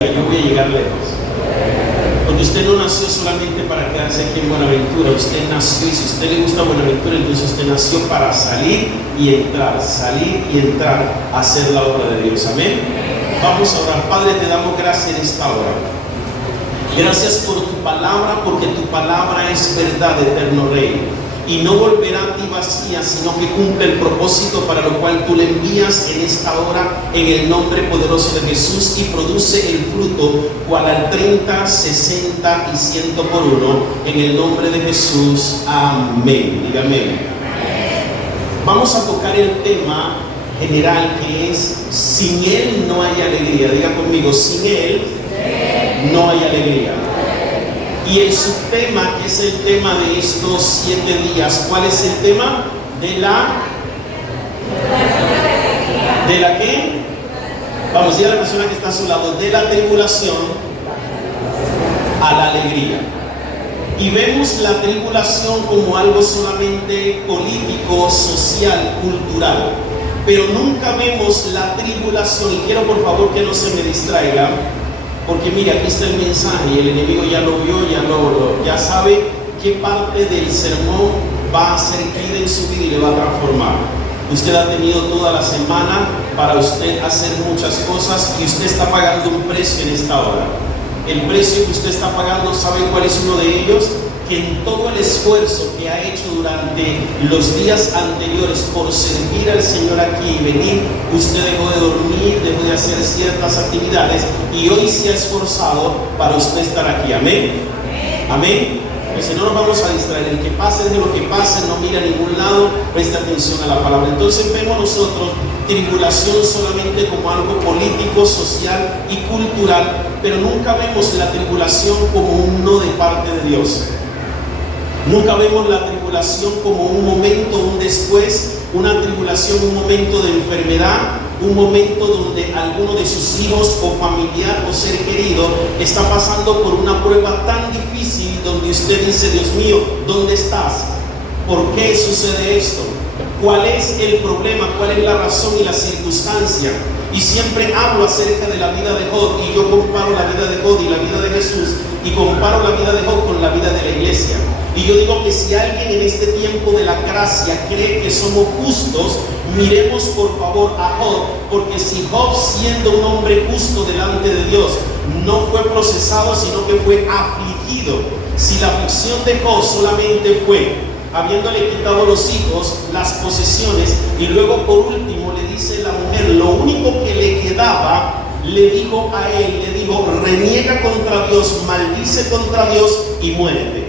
Yo voy a llegar lejos. Porque usted no nació solamente para quedarse aquí en Buenaventura. Usted nació, y si a usted le gusta Buenaventura, entonces usted nació para salir y entrar a hacer la obra de Dios. Amén. Vamos a orar. Padre, te damos gracias en esta hora. Gracias por tu palabra, porque tu palabra es verdad, eterno Rey. Y no volverá a ti vacía, sino que cumple el propósito para lo cual tú le envías en esta hora, en el nombre poderoso de Jesús, y produce el fruto, cual al 30, 60 y 100 por uno, en el nombre de Jesús. Amén. Diga amén. Vamos a tocar el tema general, que es: sin Él no hay alegría. Diga conmigo: sin Él no hay alegría. Y el subtema, que es el tema de estos 7 días, ¿cuál es el tema? ¿De la qué? Vamos a decir a la persona que está a su lado: de la tribulación a la alegría. Y vemos la tribulación como algo solamente político, social, cultural, pero nunca vemos la tribulación, y quiero por favor que no se me distraiga, porque mire, aquí está el mensaje y el enemigo ya lo vio, ya sabe qué parte del sermón va a hacer clic en su vida y le va a transformar. Usted ha tenido toda la semana para usted hacer muchas cosas, y usted está pagando un precio en esta hora. El precio que usted está pagando, ¿sabe cuál es uno de ellos? Que en todo el esfuerzo que ha hecho durante los días anteriores por servir al Señor aquí y venir, usted dejó de dormir, dejó de hacer ciertas actividades, y hoy se ha esforzado para usted estar aquí. Amén. Amén. Pues si no nos vamos a distraer, el que pase de lo que pase, no mira a ningún lado, presta atención a la palabra. Entonces vemos nosotros tribulación solamente como algo político, social y cultural, pero nunca vemos la tribulación como un no de parte de Dios. Nunca vemos la tribulación como un momento, un después, una tribulación, un momento de enfermedad, un momento donde alguno de sus hijos o familiar o ser querido está pasando por una prueba tan difícil, donde usted dice: Dios mío, ¿dónde estás? ¿Por qué sucede esto? ¿Cuál es el problema? ¿Cuál es la razón y la circunstancia? Y siempre hablo acerca de la vida de Job, y yo comparo la vida de Job y la vida de Jesús, y comparo la vida de Job con la vida de la iglesia. Y yo digo que si alguien en este tiempo de la gracia cree que somos justos, miremos por favor a Job, porque si Job, siendo un hombre justo delante de Dios, no fue procesado, sino que fue afligido, si la aflicción de Job solamente fue habiéndole quitado los hijos, las posesiones, y luego por último le dice la mujer, lo único que le quedaba, le dijo a él, le dijo: reniega contra Dios, maldice contra Dios y muérete.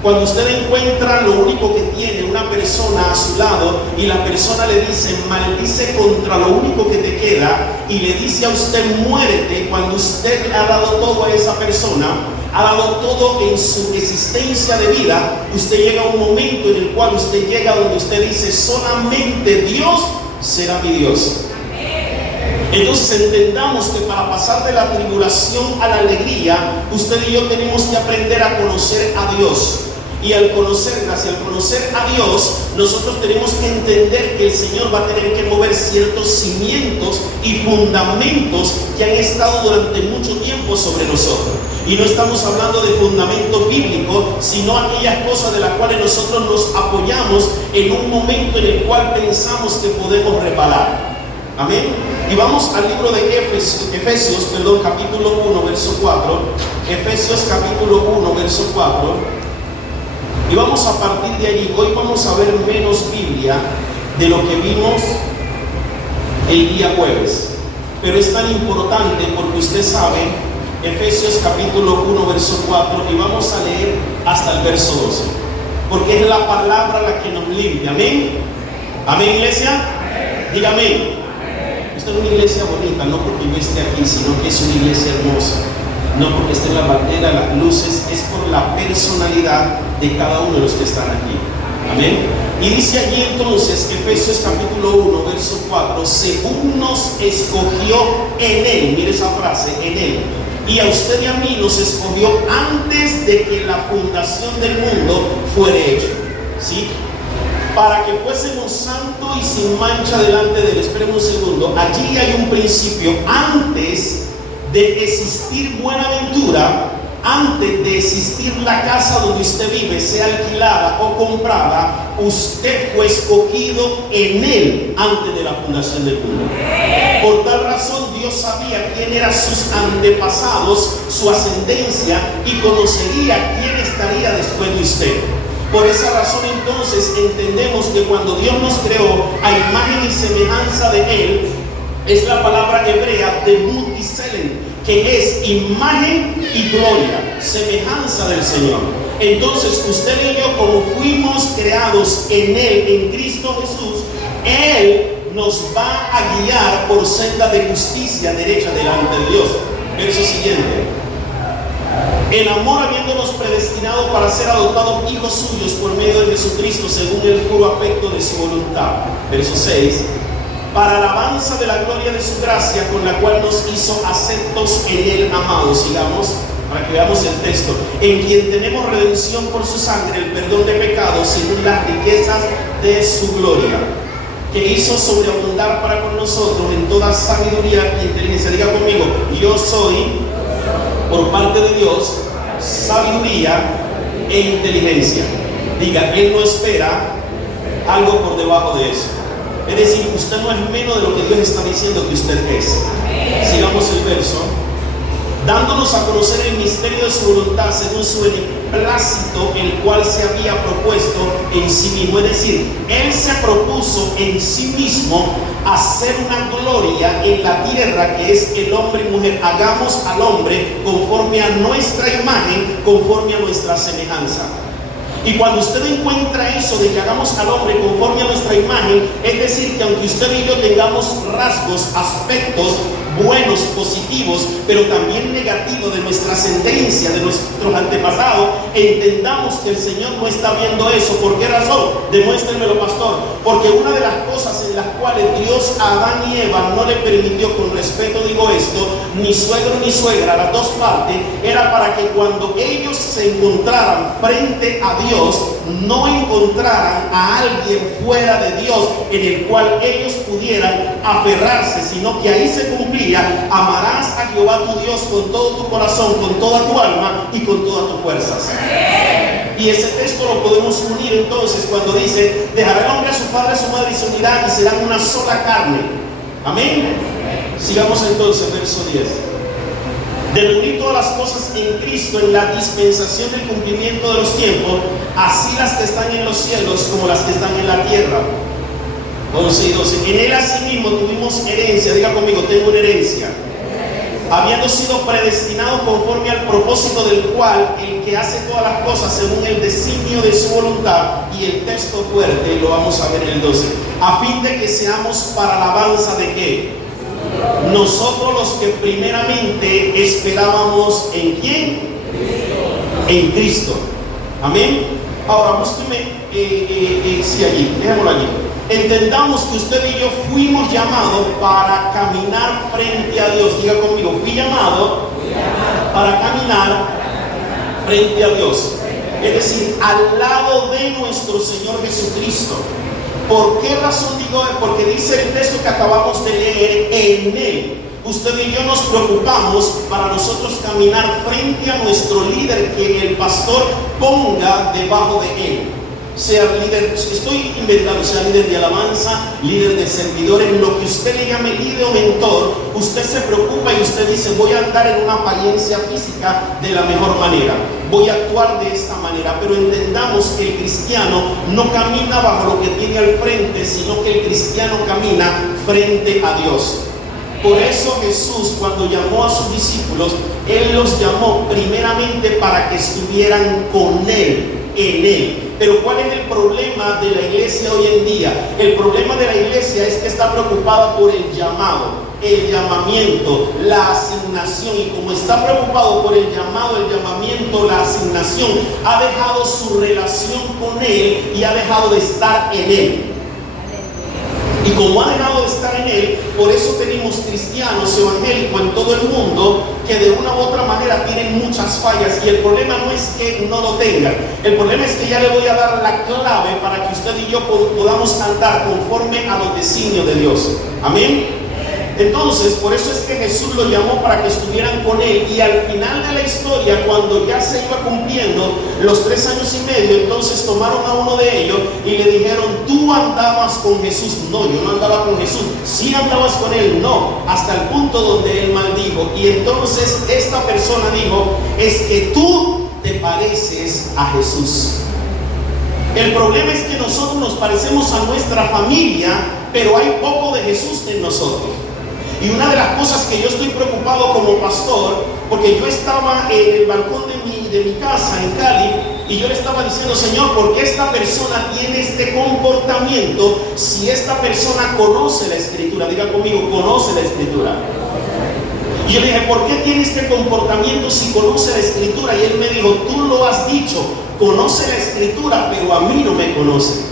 Cuando usted encuentra lo único que tiene una persona a su lado, y la persona le dice: maldice contra lo único que te queda, y le dice a usted: muérete, cuando usted le ha dado todo a esa persona, ha dado todo en su existencia de vida, usted llega a un momento en el cual usted llega donde usted dice: solamente Dios será mi Dios. Entonces entendamos que para pasar de la tribulación a la alegría, usted y yo tenemos que aprender a conocer a Dios. Y al conocer a Dios, nosotros tenemos que entender que el Señor va a tener que mover ciertos cimientos y fundamentos que han estado durante mucho tiempo sobre nosotros. Y no estamos hablando de fundamentos bíblicos, sino aquellas cosas de las cuales nosotros nos apoyamos en un momento en el cual pensamos que podemos reparar. Amén. Y vamos al libro de Efesios, capítulo 1, verso 4. Efesios capítulo 1, verso 4. Y vamos a partir de allí. Hoy vamos a ver menos Biblia de lo que vimos el día jueves. Pero es tan importante porque usted sabe, Efesios capítulo 1, verso 4, y vamos a leer hasta el verso 12. Porque es la palabra la que nos limpia. Amén. Amén, iglesia. Diga amén. Esta es una iglesia bonita, no porque yo esté aquí, sino que es una iglesia hermosa. No porque esté en la bandera, las luces, es por la personalidad de cada uno de los que están aquí. Amén. Y dice allí entonces, Efesios capítulo 1, verso 4, según nos escogió en Él, mire esa frase, en Él, y a usted y a mí nos escogió antes de que la fundación del mundo fuere hecho, ¿sí? Para que fuésemos santos y sin mancha delante de Él. Esperen un segundo, allí hay un principio: antes de existir Buenaventura, antes de existir la casa donde usted vive, sea alquilada o comprada, usted fue escogido en Él antes de la fundación del mundo. Por tal razón, Dios sabía quién eran sus antepasados, su ascendencia, y conocería quién estaría después de usted. Por esa razón, entonces, entendemos que cuando Dios nos creó a imagen y semejanza de Él, es la palabra hebrea debut y selen, que es imagen y gloria, semejanza del Señor. Entonces, usted y yo, como fuimos creados en Él, en Cristo Jesús, Él nos va a guiar por senda de justicia derecha delante de Dios. Verso siguiente. En amor, habiéndonos predestinado para ser adoptados hijos suyos por medio de Jesucristo, según el puro afecto de su voluntad. Verso 6. Para alabanza de la gloria de su gracia, con la cual nos hizo aceptos en Él, amados. Sigamos, para que veamos el texto. En quien tenemos redención por su sangre, el perdón de pecados, según las riquezas de su gloria, que hizo sobreabundar para con nosotros en toda sabiduría e inteligencia. Diga conmigo: yo soy, por parte de Dios, sabiduría e inteligencia. Diga, Él no espera algo por debajo de eso. Es decir, usted no es menos de lo que Dios está diciendo que usted es. Sigamos el verso. Dándonos a conocer el misterio de su voluntad, según su beneplácito, el cual se había propuesto en sí mismo. Es decir, Él se propuso en sí mismo hacer una gloria en la tierra, que es el hombre y mujer. Hagamos al hombre conforme a nuestra imagen, conforme a nuestra semejanza. Y cuando usted encuentra eso de que hagamos al hombre conforme a nuestra imagen, es decir, que aunque usted y yo tengamos rasgos, aspectos buenos, positivos, pero también negativos de nuestra ascendencia, de nuestros antepasados, entendamos que el Señor no está viendo eso. ¿Por qué razón? Demuéstrenmelo, pastor. Porque una de las cosas en las cuales Dios a Adán y Eva no le permitió, con respeto digo esto, ni suegro ni suegra, las dos partes, era para que cuando ellos se encontraran frente a Dios, no encontraran a alguien fuera de Dios en el cual ellos pudieran aferrarse, sino que ahí se cumplía: amarás a Jehová tu Dios con todo tu corazón, con toda tu alma y con todas tus fuerzas. Y ese texto lo podemos unir entonces cuando dice: dejará el hombre a su padre, a su madre y se unirán y serán una sola carne. Amén. Sigamos entonces, verso 10. De reunir todas las cosas en Cristo, en la dispensación del cumplimiento de los tiempos, así las que están en los cielos como las que están en la tierra. 11 y 12. En Él asimismo tuvimos herencia. Diga conmigo: tengo una herencia. Habiendo sido predestinados conforme al propósito del cual, el que hace todas las cosas según el designio de su voluntad. Y el texto fuerte lo vamos a ver en el 12. A fin de que seamos para alabanza de ¿qué? Nosotros los que primeramente esperábamos ¿en quién? En Cristo. Amén. Ahora búsqueme sí, allí, dejémoslo allí. Entendamos que usted y yo fuimos llamados para caminar frente a Dios. Diga conmigo: fui llamado para caminar frente a Dios. Es decir, al lado de nuestro Señor Jesucristo. ¿Por qué razón digo? Porque dice el texto que acabamos de leer: en Él. Usted y yo nos preocupamos para nosotros caminar frente a nuestro líder, que el pastor ponga debajo de él. Sea líder, estoy inventando, sea líder de alabanza, líder de servidores, lo que usted le llame líder o mentor, usted se preocupa y usted dice: voy a andar en una apariencia física de la mejor manera, voy a actuar de esta manera. Pero entendamos que el cristiano no camina bajo lo que tiene al frente, sino que el cristiano camina frente a Dios. Por eso Jesús, cuando llamó a sus discípulos, Él los llamó primeramente para que estuvieran con Él, en Él. Pero ¿cuál es el problema de la iglesia hoy en día? El problema de la iglesia es que está preocupada por el llamado, el llamamiento, la asignación. Y como está preocupado por el llamado, el llamamiento, la asignación, ha dejado su relación con Él y ha dejado de estar en Él. Y como ha dejado de estar en Él, por eso tenemos cristianos evangélicos en todo el mundo que de una u otra manera tienen muchas fallas. Y el problema no es que no lo tengan, el problema es que ya le voy a dar la clave para que usted y yo podamos andar conforme a los designios de Dios. Amén. Entonces, por eso es que Jesús lo llamó para que estuvieran con él, y al final de la historia, cuando ya se iba cumpliendo los 3 años y medio, entonces tomaron a uno de ellos y le dijeron: tú andabas con Jesús. No, yo no andaba con Jesús. Sí andabas con él. No, hasta el punto donde él maldijo. Y entonces esta persona dijo: es que tú te pareces a Jesús. El problema es que nosotros nos parecemos a nuestra familia, pero hay poco de Jesús en nosotros. Y una de las cosas que yo estoy preocupado como pastor, porque yo estaba en el balcón de mi casa en Cali, y yo le estaba diciendo: Señor, ¿por qué esta persona tiene este comportamiento si esta persona conoce la Escritura? Diga conmigo: conoce la Escritura. Y yo le dije: ¿por qué tiene este comportamiento si conoce la Escritura? Y él me dijo: tú lo has dicho, conoce la Escritura, pero a mí no me conoce.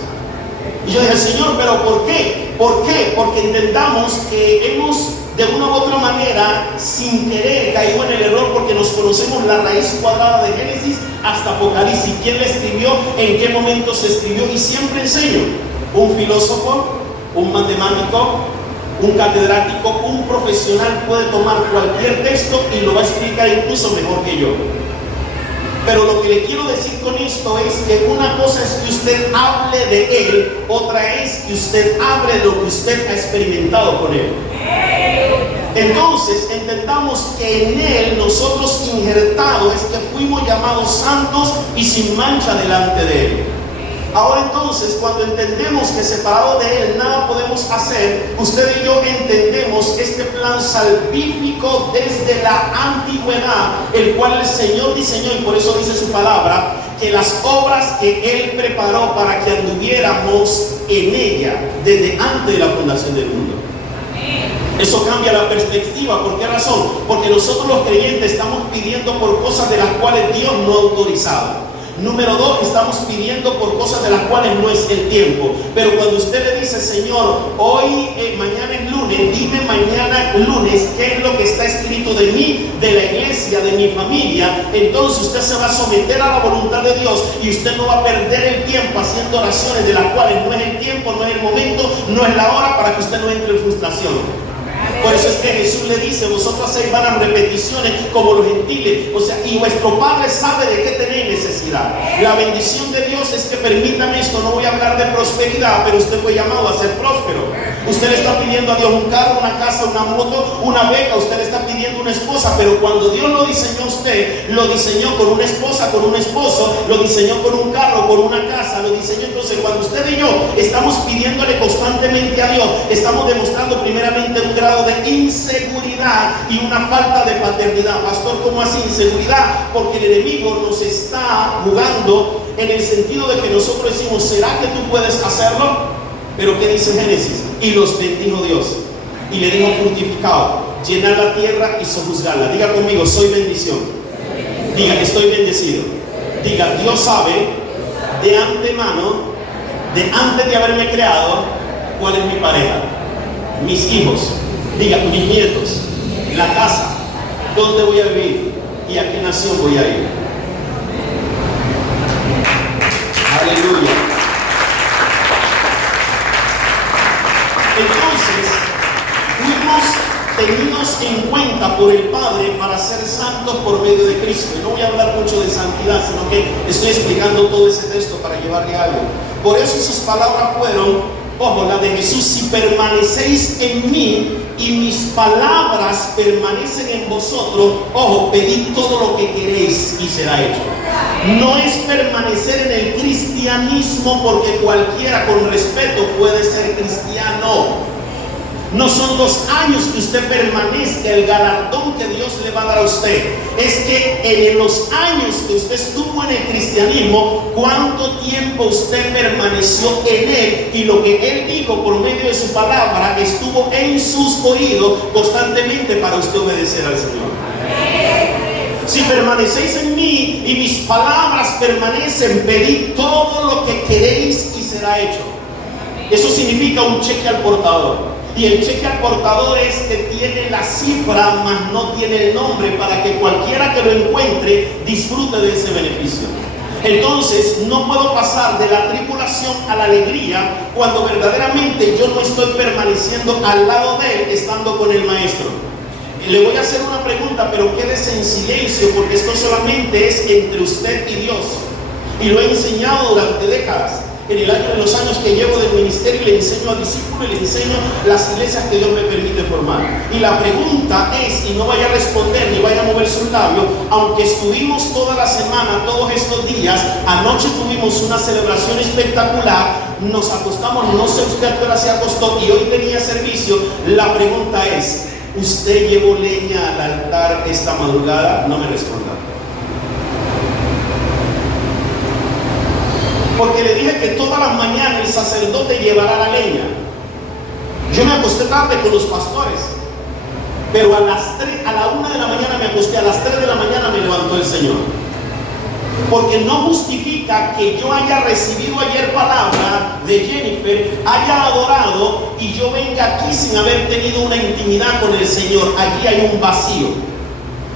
Y yo dije: Señor, ¿pero por qué? ¿Por qué? Porque entendamos que hemos de una u otra manera, sin querer, caído en el error, porque nos conocemos la raíz cuadrada de Génesis hasta Apocalipsis. ¿Quién la escribió? ¿En qué momento se escribió? Y siempre enseño: un filósofo, un matemático, un catedrático, un profesional puede tomar cualquier texto y lo va a explicar incluso mejor que yo. Pero lo que le quiero decir con esto es que una cosa es que usted hable de él, otra es que usted hable lo que usted ha experimentado con él. Entonces entendamos que en él nosotros injertados es que fuimos llamados santos y sin mancha delante de él. Ahora entonces, cuando entendemos que separado de él nada podemos hacer, usted y yo entendemos este plan salvífico desde la antigüedad, el cual el Señor diseñó, y por eso dice su palabra que las obras que él preparó para que anduviéramos en ella desde antes de la fundación del mundo. Eso cambia la perspectiva. ¿Por qué razón? Porque nosotros los creyentes estamos pidiendo por cosas de las cuales Dios no ha autorizado. Número 2, estamos pidiendo por cosas de las cuales no es el tiempo. Pero cuando usted le dice: Señor, hoy, mañana es lunes, dime mañana lunes qué es lo que está escrito de mí, de la iglesia, de mi familia, entonces usted se va a someter a la voluntad de Dios, y usted no va a perder el tiempo haciendo oraciones de las cuales no es el tiempo, no es el momento, no es la hora, para que usted no entre en frustración. Por eso es que Jesús le dice: vosotros hacéis vanas repeticiones como los gentiles. O sea, y vuestro Padre sabe de qué tenéis necesidad. La bendición de Dios es que, permítame esto, no voy a hablar de prosperidad, pero usted fue llamado a ser próspero. Usted le está pidiendo a Dios un carro, una casa, una moto, una beca. Usted le está pidiendo una esposa, pero cuando Dios lo diseñó a usted, lo diseñó con una esposa, con un esposo, lo diseñó con un carro, con una casa, lo diseñó. Entonces, cuando usted y yo estamos pidiéndole constantemente a Dios, estamos demostrando primeramente un grado de inseguridad y una falta de paternidad. Pastor, ¿cómo así inseguridad? Porque el enemigo nos está jugando en el sentido de que nosotros decimos: ¿será que tú puedes hacerlo? Pero ¿qué dice Génesis? Y los bendijo Dios y le dijo: fructificado, llenar la tierra y sojuzgarla. Diga conmigo: soy bendición. Diga: estoy bendecido. Diga: Dios sabe de antemano, de antes de haberme creado, cuál es mi pareja, mis hijos, diga, mis nietos, la casa, dónde voy a vivir y a qué nación voy a ir. Aleluya. Entonces, fuimos tenidos en cuenta por el Padre para ser santos por medio de Cristo. Y no voy a hablar mucho de santidad, sino que estoy explicando todo ese texto para llevarle algo. Por eso sus palabras fueron, ojo, la de Jesús: si permanecéis en mí y mis palabras permanecen en vosotros, ojo, pedid todo lo que queréis y será hecho. No es permanecer en el cristianismo porque cualquiera con respeto puede ser cristiano. No son los años que usted permanezca el galardón que Dios le va a dar a usted. Es que en los años que usted estuvo en el cristianismo, cuánto tiempo usted permaneció en él, y lo que él dijo por medio de su palabra estuvo en sus oídos constantemente para usted obedecer al Señor. Si permanecéis en mí y mis palabras permanecen, pedid todo lo que queréis y será hecho. Eso significa un cheque al portador. Y el cheque al portador es que tiene la cifra, mas no tiene el nombre, para que cualquiera que lo encuentre disfrute de ese beneficio. Entonces no puedo pasar de la tribulación a la alegría cuando verdaderamente yo no estoy permaneciendo al lado de Él, estando con el Maestro. Le voy a hacer una pregunta, pero quédese en silencio, porque esto solamente es entre usted y Dios, y lo he enseñado durante décadas. En los años que llevo del ministerio, le enseño a discípulos y le enseño las iglesias que Dios me permite formar. Y la pregunta es, y no vaya a responder ni vaya a mover su labio, aunque estuvimos toda la semana, todos estos días, anoche tuvimos una celebración espectacular, nos acostamos, no sé usted a qué hora se acostó, y hoy tenía servicio. La pregunta es, ¿usted llevó leña al altar esta madrugada? No me responda. Porque le dije que todas las mañanas el sacerdote llevará la leña. Yo me acosté tarde con los pastores, pero a la 1 de la mañana me acosté, a las 3 de la mañana me levantó el Señor. Porque no justifica que yo haya recibido ayer palabra de Jennifer, haya adorado y yo venga aquí sin haber tenido una intimidad con el Señor. Allí hay un vacío.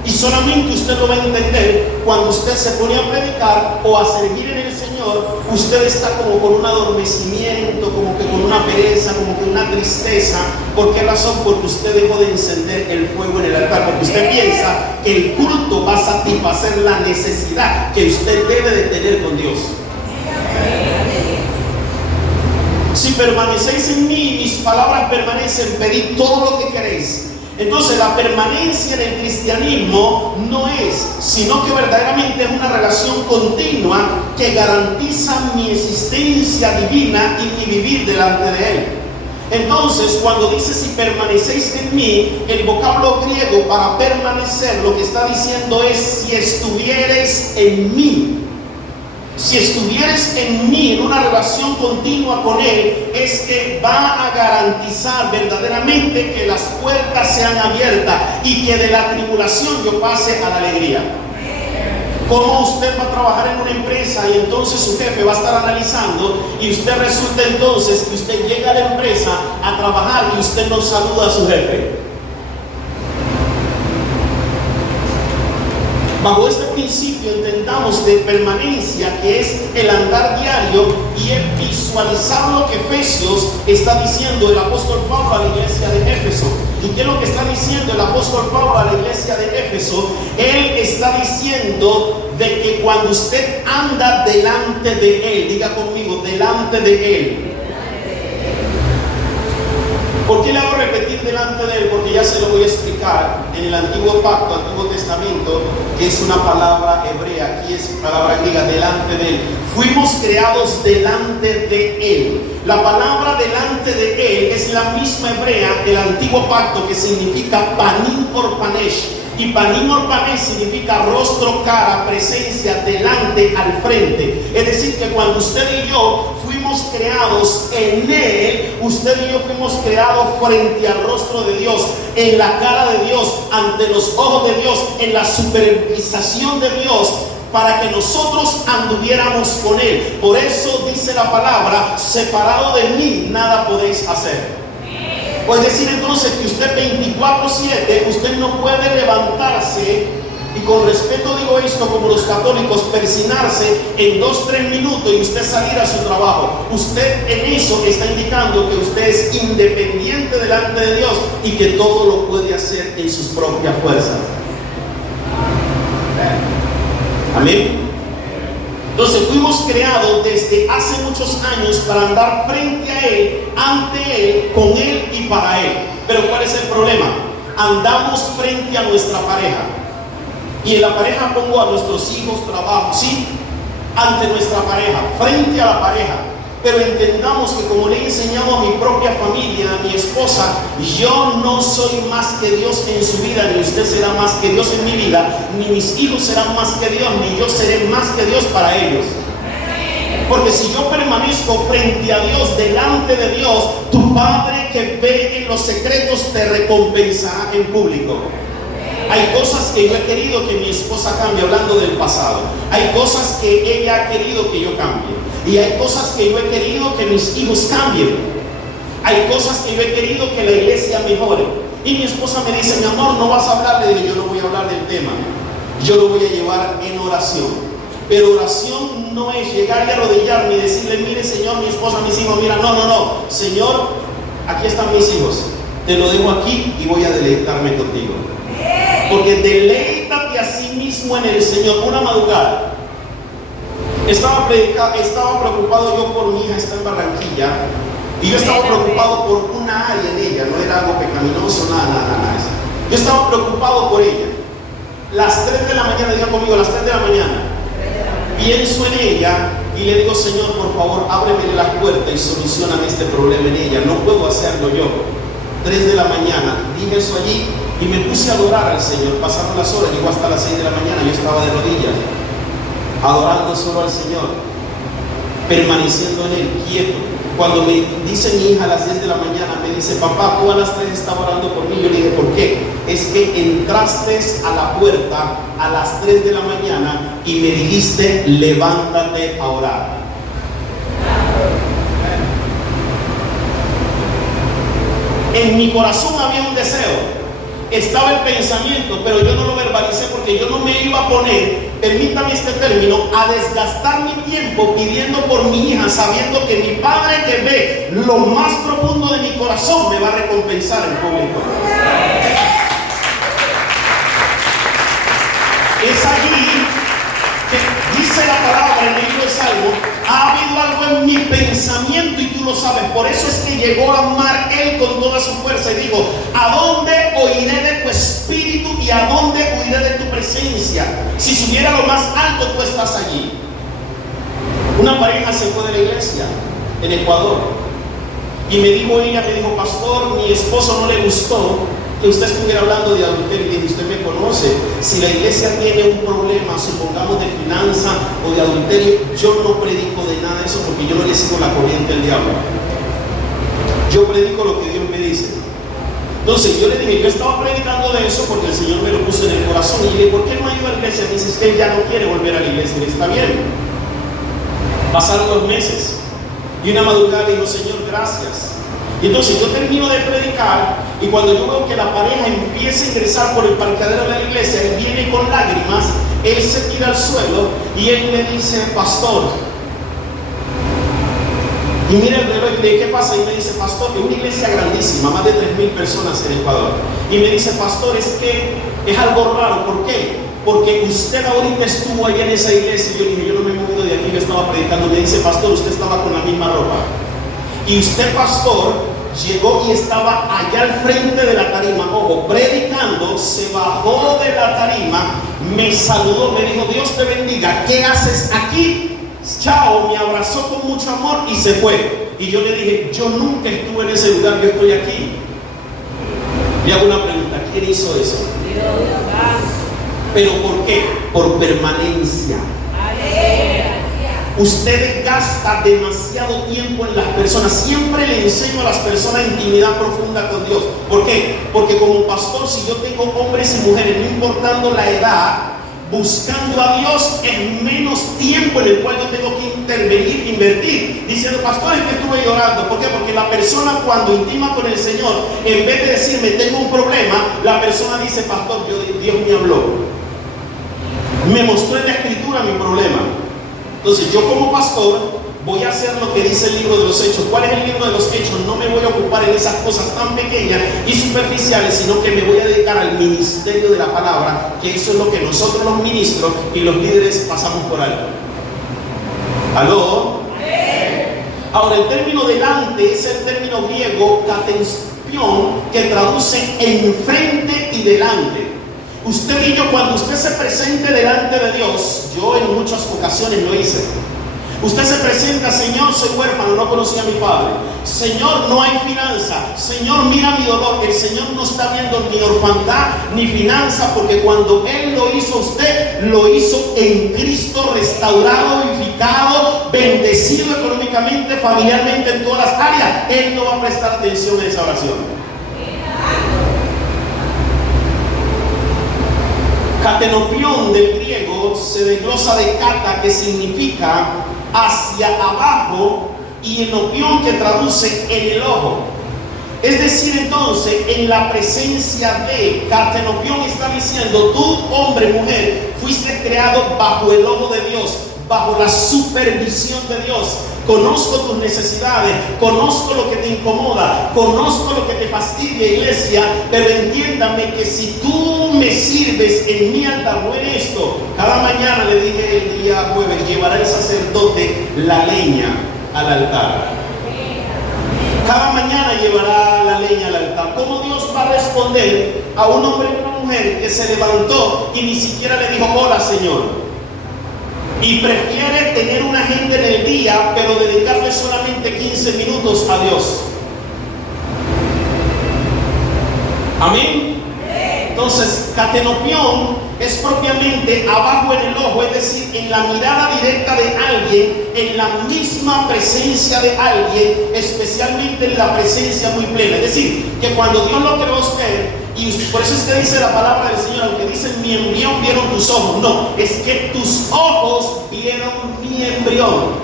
Y solamente usted lo va a entender cuando usted se pone a predicar o a servir en el Señor. Usted está como con un adormecimiento, como que con una pereza, como que una tristeza. ¿Por qué razón? Porque usted dejó de encender el fuego en el altar, porque usted piensa que el culto va a satisfacer la necesidad que usted debe de tener con Dios. Si permanecéis en mí, mis palabras permanecen, pedid todo lo que queréis. Entonces la permanencia en el cristianismo no es, sino que verdaderamente es una relación continua que garantiza mi existencia divina y mi vivir delante de Él. Entonces, cuando dice si permanecéis en mí, el vocablo griego para permanecer lo que está diciendo es si estuviereis en mí. Si estuvieres en mí, en una relación continua con Él, es que va a garantizar verdaderamente que las puertas sean abiertas y que de la tribulación yo pase a la alegría. ¿Cómo usted va a trabajar en una empresa y entonces su jefe va a estar analizando y usted resulta entonces que usted llega a la empresa a trabajar y usted no saluda a su jefe? Bajo este principio entendamos de permanencia, que es el andar diario y el visualizar lo que Efesios está diciendo el apóstol Pablo a la iglesia de Éfeso. ¿Y qué es lo que está diciendo el apóstol Pablo a la iglesia de Éfeso? Él está diciendo de que cuando usted anda delante de Él, diga conmigo, delante de Él. ¿Por qué le hago repetir delante de Él? Porque ya se lo voy a explicar. En el Antiguo Pacto, Antiguo Testamento, que es una palabra hebrea, aquí es palabra griega, delante de Él. Fuimos creados delante de Él. La palabra delante de Él es la misma hebrea del Antiguo Pacto, que significa panim or panesh. Y panim or panesh significa rostro, cara, presencia, delante, al frente. Es decir, que cuando usted y yo fuimos creados en Él, usted y yo fuimos creados frente al rostro de Dios, en la cara de Dios, ante los ojos de Dios, en la supervisación de Dios, para que nosotros anduviéramos con Él. Por eso dice la palabra, separado de mí, nada podéis hacer. Es decir entonces que usted 24/7, usted no puede levantarse, y con respeto digo esto como los católicos, persinarse en 2-3 minutos y usted salir a su trabajo. Usted en eso está indicando que usted es independiente delante de Dios y que todo lo puede hacer en sus propias fuerzas. Amén. Entonces fuimos creados desde hace muchos años para andar frente a Él, ante Él, con Él y para Él. Pero ¿cuál es el problema? Andamos frente a nuestra pareja. Y en la pareja pongo a nuestros hijos, trabajo, ¿sí? Ante nuestra pareja, frente a la pareja. Pero entendamos que como le he enseñado a mi propia familia, a mi esposa, yo no soy más que Dios en su vida, ni usted será más que Dios en mi vida, ni mis hijos serán más que Dios, ni yo seré más que Dios para ellos. Porque si yo permanezco frente a Dios, delante de Dios, tu Padre que ve en los secretos te recompensará en público. Hay cosas que yo he querido que mi esposa cambie, hablando del pasado. Hay cosas que ella ha querido que yo cambie. Y hay cosas que yo he querido que mis hijos cambien. Hay cosas que yo he querido que la iglesia mejore. Y mi esposa me dice, mi amor, no vas a hablar. Le digo, yo no voy a hablar del tema. Yo lo voy a llevar en oración. Pero oración no es llegar y arrodillarme y decirle: mire Señor, mi esposa, mis hijos, mira, no, Señor, aquí están mis hijos, te lo dejo aquí y voy a deleitarme contigo. Porque deleítate a sí mismo en el Señor. Una madrugada estaba preocupado yo por mi hija, está en Barranquilla, y yo estaba preocupado por una área en ella, no era algo pecaminoso, nada. Yo estaba preocupado por ella. Las 3 de la mañana, diga conmigo, las 3 de la mañana, pienso en ella y le digo: Señor, por favor, ábreme la puerta y solucioname este problema en ella, no puedo hacerlo yo. 3 de la mañana, dije eso allí y me puse a adorar al Señor. Pasaron las horas, llegó hasta las 6 de la mañana, yo estaba de rodillas, adorando solo al Señor, permaneciendo en Él, quieto. Cuando me dice mi hija a las 10 de la mañana, me dice: papá, tú a las 3 estabas orando por mí. Yo le dije: ¿por qué? Es que entraste a la puerta a las 3 de la mañana y me dijiste: levántate a orar. En mi corazón había un deseo, estaba el pensamiento, pero yo no lo verbalicé porque yo no me iba a poner, permítame este término, a desgastar mi tiempo pidiendo por mi hija, sabiendo que mi Padre, que ve lo más profundo de mi corazón, me va a recompensar en público. Es allí que dice la palabra en el libro de Salmos: ha habido algo en mi pensamiento y tú lo sabes. Por eso es que llegó a amar Él con toda su fuerza y dijo: ¿a dónde oiré de tu espíritu y a dónde huiré de tu presencia? Si subiera a lo más alto, tú estás allí. Una pareja se fue de la iglesia en Ecuador y me dijo pastor, mi esposo no le gustó que usted estuviera hablando de adulterio. Y usted me conoce, si la iglesia tiene un problema, supongamos de finanza o de adulterio, yo no predico de nada de eso, porque yo no le sigo la corriente del diablo. Yo predico lo que Dios me dice. Entonces yo le dije: yo estaba predicando de eso porque el Señor me lo puso en el corazón. Y le dije: ¿por qué no ha ido a la iglesia? Me dice: es que él ya no quiere volver a la iglesia. Y le dije: está bien. Pasaron 2 meses y una madrugada le digo: Señor, gracias. Y entonces yo termino de predicar, y cuando yo veo que la pareja empieza a ingresar por el parqueadero de la iglesia, él viene con lágrimas, él se tira al suelo y él me dice: pastor, y mira el reloj, y le digo: ¿qué pasa? Y me dice: pastor, es una iglesia grandísima, más de 3,000 personas en Ecuador. Y me dice: pastor, es que es algo raro. ¿Por qué? Porque usted ahorita estuvo allá en esa iglesia. Y yo dije: yo no me he movido de aquí, yo estaba predicando. Me dice: pastor, usted estaba con la misma ropa. Y usted, pastor, llegó y estaba allá al frente de la tarima, ojo, predicando, se bajó de la tarima, me saludó, me dijo: Dios te bendiga, ¿qué haces aquí? Chao, me abrazó con mucho amor y se fue. Y yo le dije: yo nunca estuve en ese lugar, yo estoy aquí. Le hago una pregunta: ¿quién hizo eso? ¿Pero por qué? Por permanencia. Usted gasta demasiado tiempo en las personas. Siempre le enseño a las personas intimidad profunda con Dios. ¿Por qué? Porque como pastor, si yo tengo hombres y mujeres, no importando la edad, buscando a Dios, es menos tiempo en el cual yo tengo que intervenir, invertir, diciendo: pastor, es que estuve llorando. ¿Por qué? Porque la persona, cuando intima con el Señor, en vez de decirme tengo un problema, la persona dice: pastor, Dios me habló, me mostró en la escritura mi problema. Entonces yo, como pastor, voy a hacer lo que dice el libro de los Hechos. ¿Cuál es el libro de los Hechos? No me voy a ocupar en esas cosas tan pequeñas y superficiales, sino que me voy a dedicar al ministerio de la palabra, que eso es lo que nosotros los ministros y los líderes pasamos por alto. ¿Aló? Ahora, el término delante es el término griego katenspion, que traduce enfrente y delante. Usted y yo, cuando usted se presente delante de Dios, yo en muchas ocasiones lo hice. Usted se presenta: Señor, soy huérfano, no conocí a mi padre. Señor, no hay finanza. Señor, mira mi dolor. El Señor no está viendo ni orfandad ni finanza, porque cuando Él lo hizo, usted lo hizo en Cristo, restaurado, vivificado, bendecido económicamente, familiarmente, en todas las áreas. Él no va a prestar atención a esa oración. Katenopión del griego se desglosa de kata, que significa hacia abajo, y enopión, que traduce en el ojo. Es decir, entonces, en la presencia de Katenopión está diciendo: tú, hombre, mujer, fuiste creado bajo el ojo de Dios, bajo la supervisión de Dios. Conozco tus necesidades, conozco lo que te incomoda, conozco lo que te fastidia, iglesia, pero entiéndame que si tú me sirves en mi altar, no en esto. Cada mañana, le dije el día jueves, llevará el sacerdote la leña al altar. Cada mañana llevará la leña al altar. ¿Cómo Dios va a responder a un hombre y una mujer que se levantó y ni siquiera le dijo hola, Señor? Y prefiere tener una agenda en el día, pero dedicarle solamente 15 minutos a Dios. Amén. Entonces, catenopión es propiamente abajo en el ojo, es decir, en la mirada directa de alguien, en la misma presencia de alguien, especialmente en la presencia muy plena. Es decir, que cuando Dios lo creó a usted, y por eso es que dice la palabra del Señor, aunque dice mi embrión vieron tus ojos, no, es que tus ojos vieron mi embrión.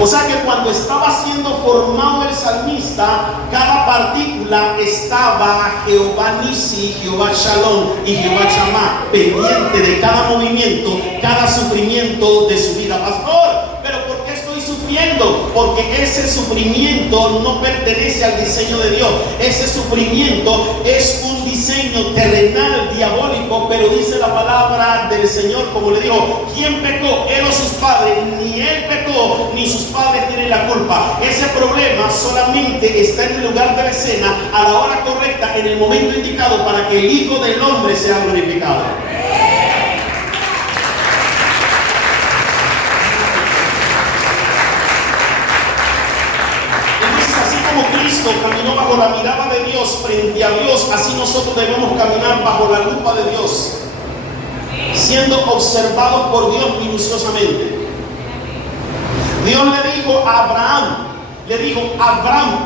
O sea que cuando estaba siendo formado el salmista, cada partícula estaba Jehová Nisi, Jehová Shalom y Jehová Shammah pendiente de cada movimiento, cada sufrimiento de su vida. Pastor, pero ¿por qué estoy sufriendo? Porque ese sufrimiento no pertenece al diseño de Dios. Ese sufrimiento es un diseño terrenal, diabólico, pero dice la palabra del Señor, como le digo, ¿quién pecó? Él o sus padres. Ni él pecó, ni sus padres tienen la culpa. Ese problema solamente está en el lugar de la escena, a la hora correcta, en el momento indicado, para que el Hijo del Hombre sea glorificado. Cristo caminó bajo la mirada de Dios frente a Dios, así nosotros debemos caminar bajo la lupa de Dios, siendo observados por Dios minuciosamente. Dios le dijo a Abraham,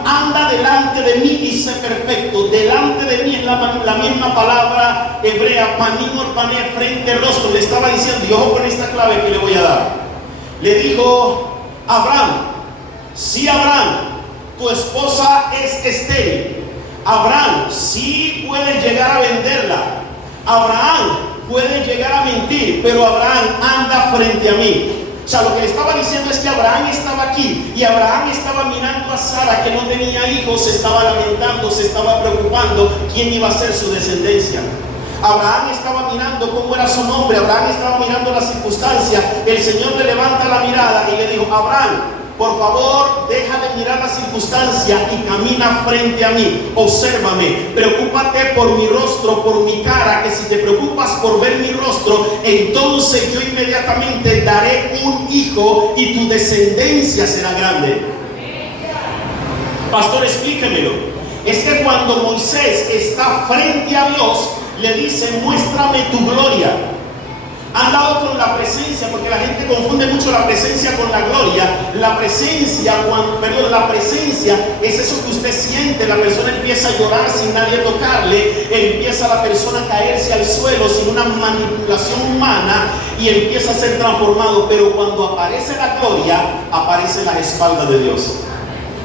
anda delante de mí y sé perfecto. Delante de mí es la misma palabra hebrea, panim orpané, frente al rostro. Le estaba diciendo, y ojo con esta clave que le voy a dar. Le dijo Abraham, sí, Abraham, tu esposa es estéril. Abraham, sí puedes llegar a venderla. Abraham, puedes llegar a mentir, pero Abraham, anda frente a mí. O sea, lo que le estaba diciendo es que Abraham estaba aquí y Abraham estaba mirando a Sara, que no tenía hijos, se estaba lamentando, se estaba preocupando quién iba a ser su descendencia. Abraham estaba mirando cómo era su nombre, Abraham estaba mirando la circunstancia. El Señor le levanta la mirada y le dijo, Abraham, por favor, deja de mirar la circunstancia y camina frente a mí. Obsérvame, preocúpate por mi rostro, por mi cara, que si te preocupas por ver mi rostro, entonces yo inmediatamente daré un hijo y tu descendencia será grande. Pastor, explíquemelo. Es que cuando Moisés está frente a Dios, le dice, muéstrame tu gloria. Han dado con la presencia, porque la gente confunde mucho la presencia con la gloria. La presencia es eso que usted siente. La persona empieza a llorar sin nadie tocarle, empieza la persona a caerse al suelo sin una manipulación humana y empieza a ser transformado. Pero cuando aparece la gloria, aparece la espalda de Dios.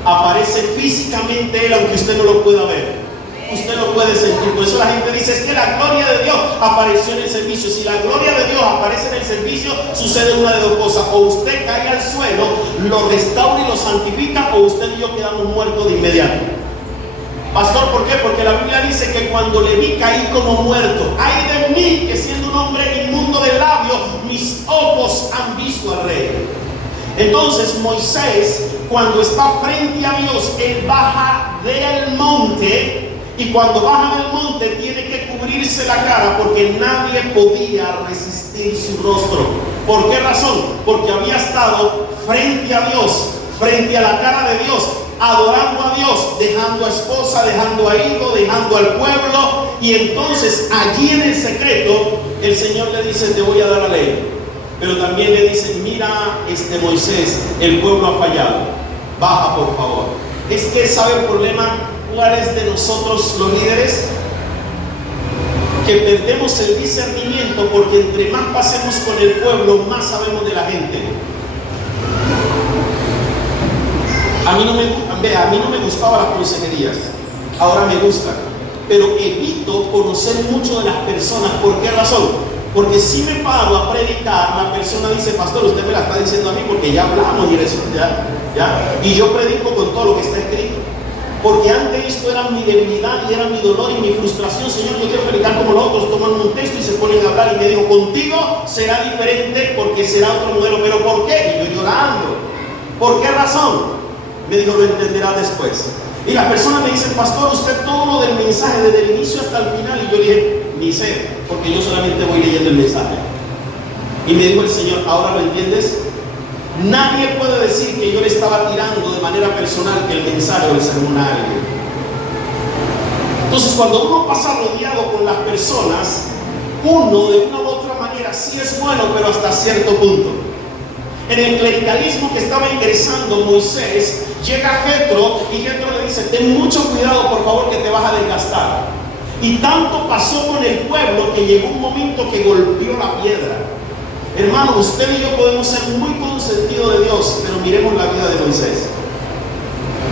Aparece físicamente Él, aunque usted no lo pueda ver. Usted lo puede sentir. Por eso la gente dice, es que la gloria de Dios apareció en el servicio. Si la gloria de Dios aparece en el servicio, sucede una de dos cosas: o usted cae al suelo, lo restaura y lo santifica, o usted y yo quedamos muertos de inmediato. Pastor, ¿por qué? Porque la Biblia dice que cuando le vi caí como muerto. Ay de mí, que siendo un hombre inmundo de labios, mis ojos han visto al Rey. Entonces Moisés, cuando está frente a Dios, él baja del monte. Y cuando baja del monte tiene que cubrirse la cara, porque nadie podía resistir su rostro. ¿Por qué razón? Porque había estado frente a Dios, frente a la cara de Dios, adorando a Dios, dejando a esposa, dejando a hijo, dejando al pueblo. Y entonces allí en el secreto el Señor le dice, te voy a dar la ley. Pero también le dice, mira, Moisés, el pueblo ha fallado, baja por favor. Es que sabe el problema. ¿Cuál es de nosotros los líderes? Que perdemos el discernimiento, porque entre más pasemos con el pueblo, más sabemos de la gente. A mí no me gustaban las consejerías, ahora me gustan, pero evito conocer mucho de las personas. ¿Por qué razón? Porque si me paro a predicar, la persona dice, pastor, usted me la está diciendo a mí porque ya hablamos y y yo predico con todo lo que está escrito. Porque antes esto era mi debilidad y era mi dolor y mi frustración. Señor, yo quiero predicar como los otros, toman un texto y se ponen a hablar. Y me dijo, contigo será diferente porque será otro modelo. ¿Pero por qué? Y yo llorando. ¿Por qué razón? Me dijo, lo entenderá después. Y la persona me dice, pastor, usted todo lo del mensaje desde el inicio hasta el final. Y yo dije, ni sé, porque yo solamente voy leyendo el mensaje. Y me dijo el Señor, ¿ahora lo entiendes? Nadie puede decir que yo le estaba tirando de manera personal que el mensaje o el sermón a alguien. Entonces, cuando uno pasa rodeado con las personas, uno de una u otra manera sí es bueno, pero hasta cierto punto. En el clericalismo que estaba ingresando Moisés, llega Jetro y Jetro le dice, ten mucho cuidado por favor que te vas a desgastar. Y tanto pasó con el pueblo que llegó un momento que golpeó la piedra. Hermano, usted y yo podemos ser muy consentidos de Dios, pero miremos la vida de Moisés.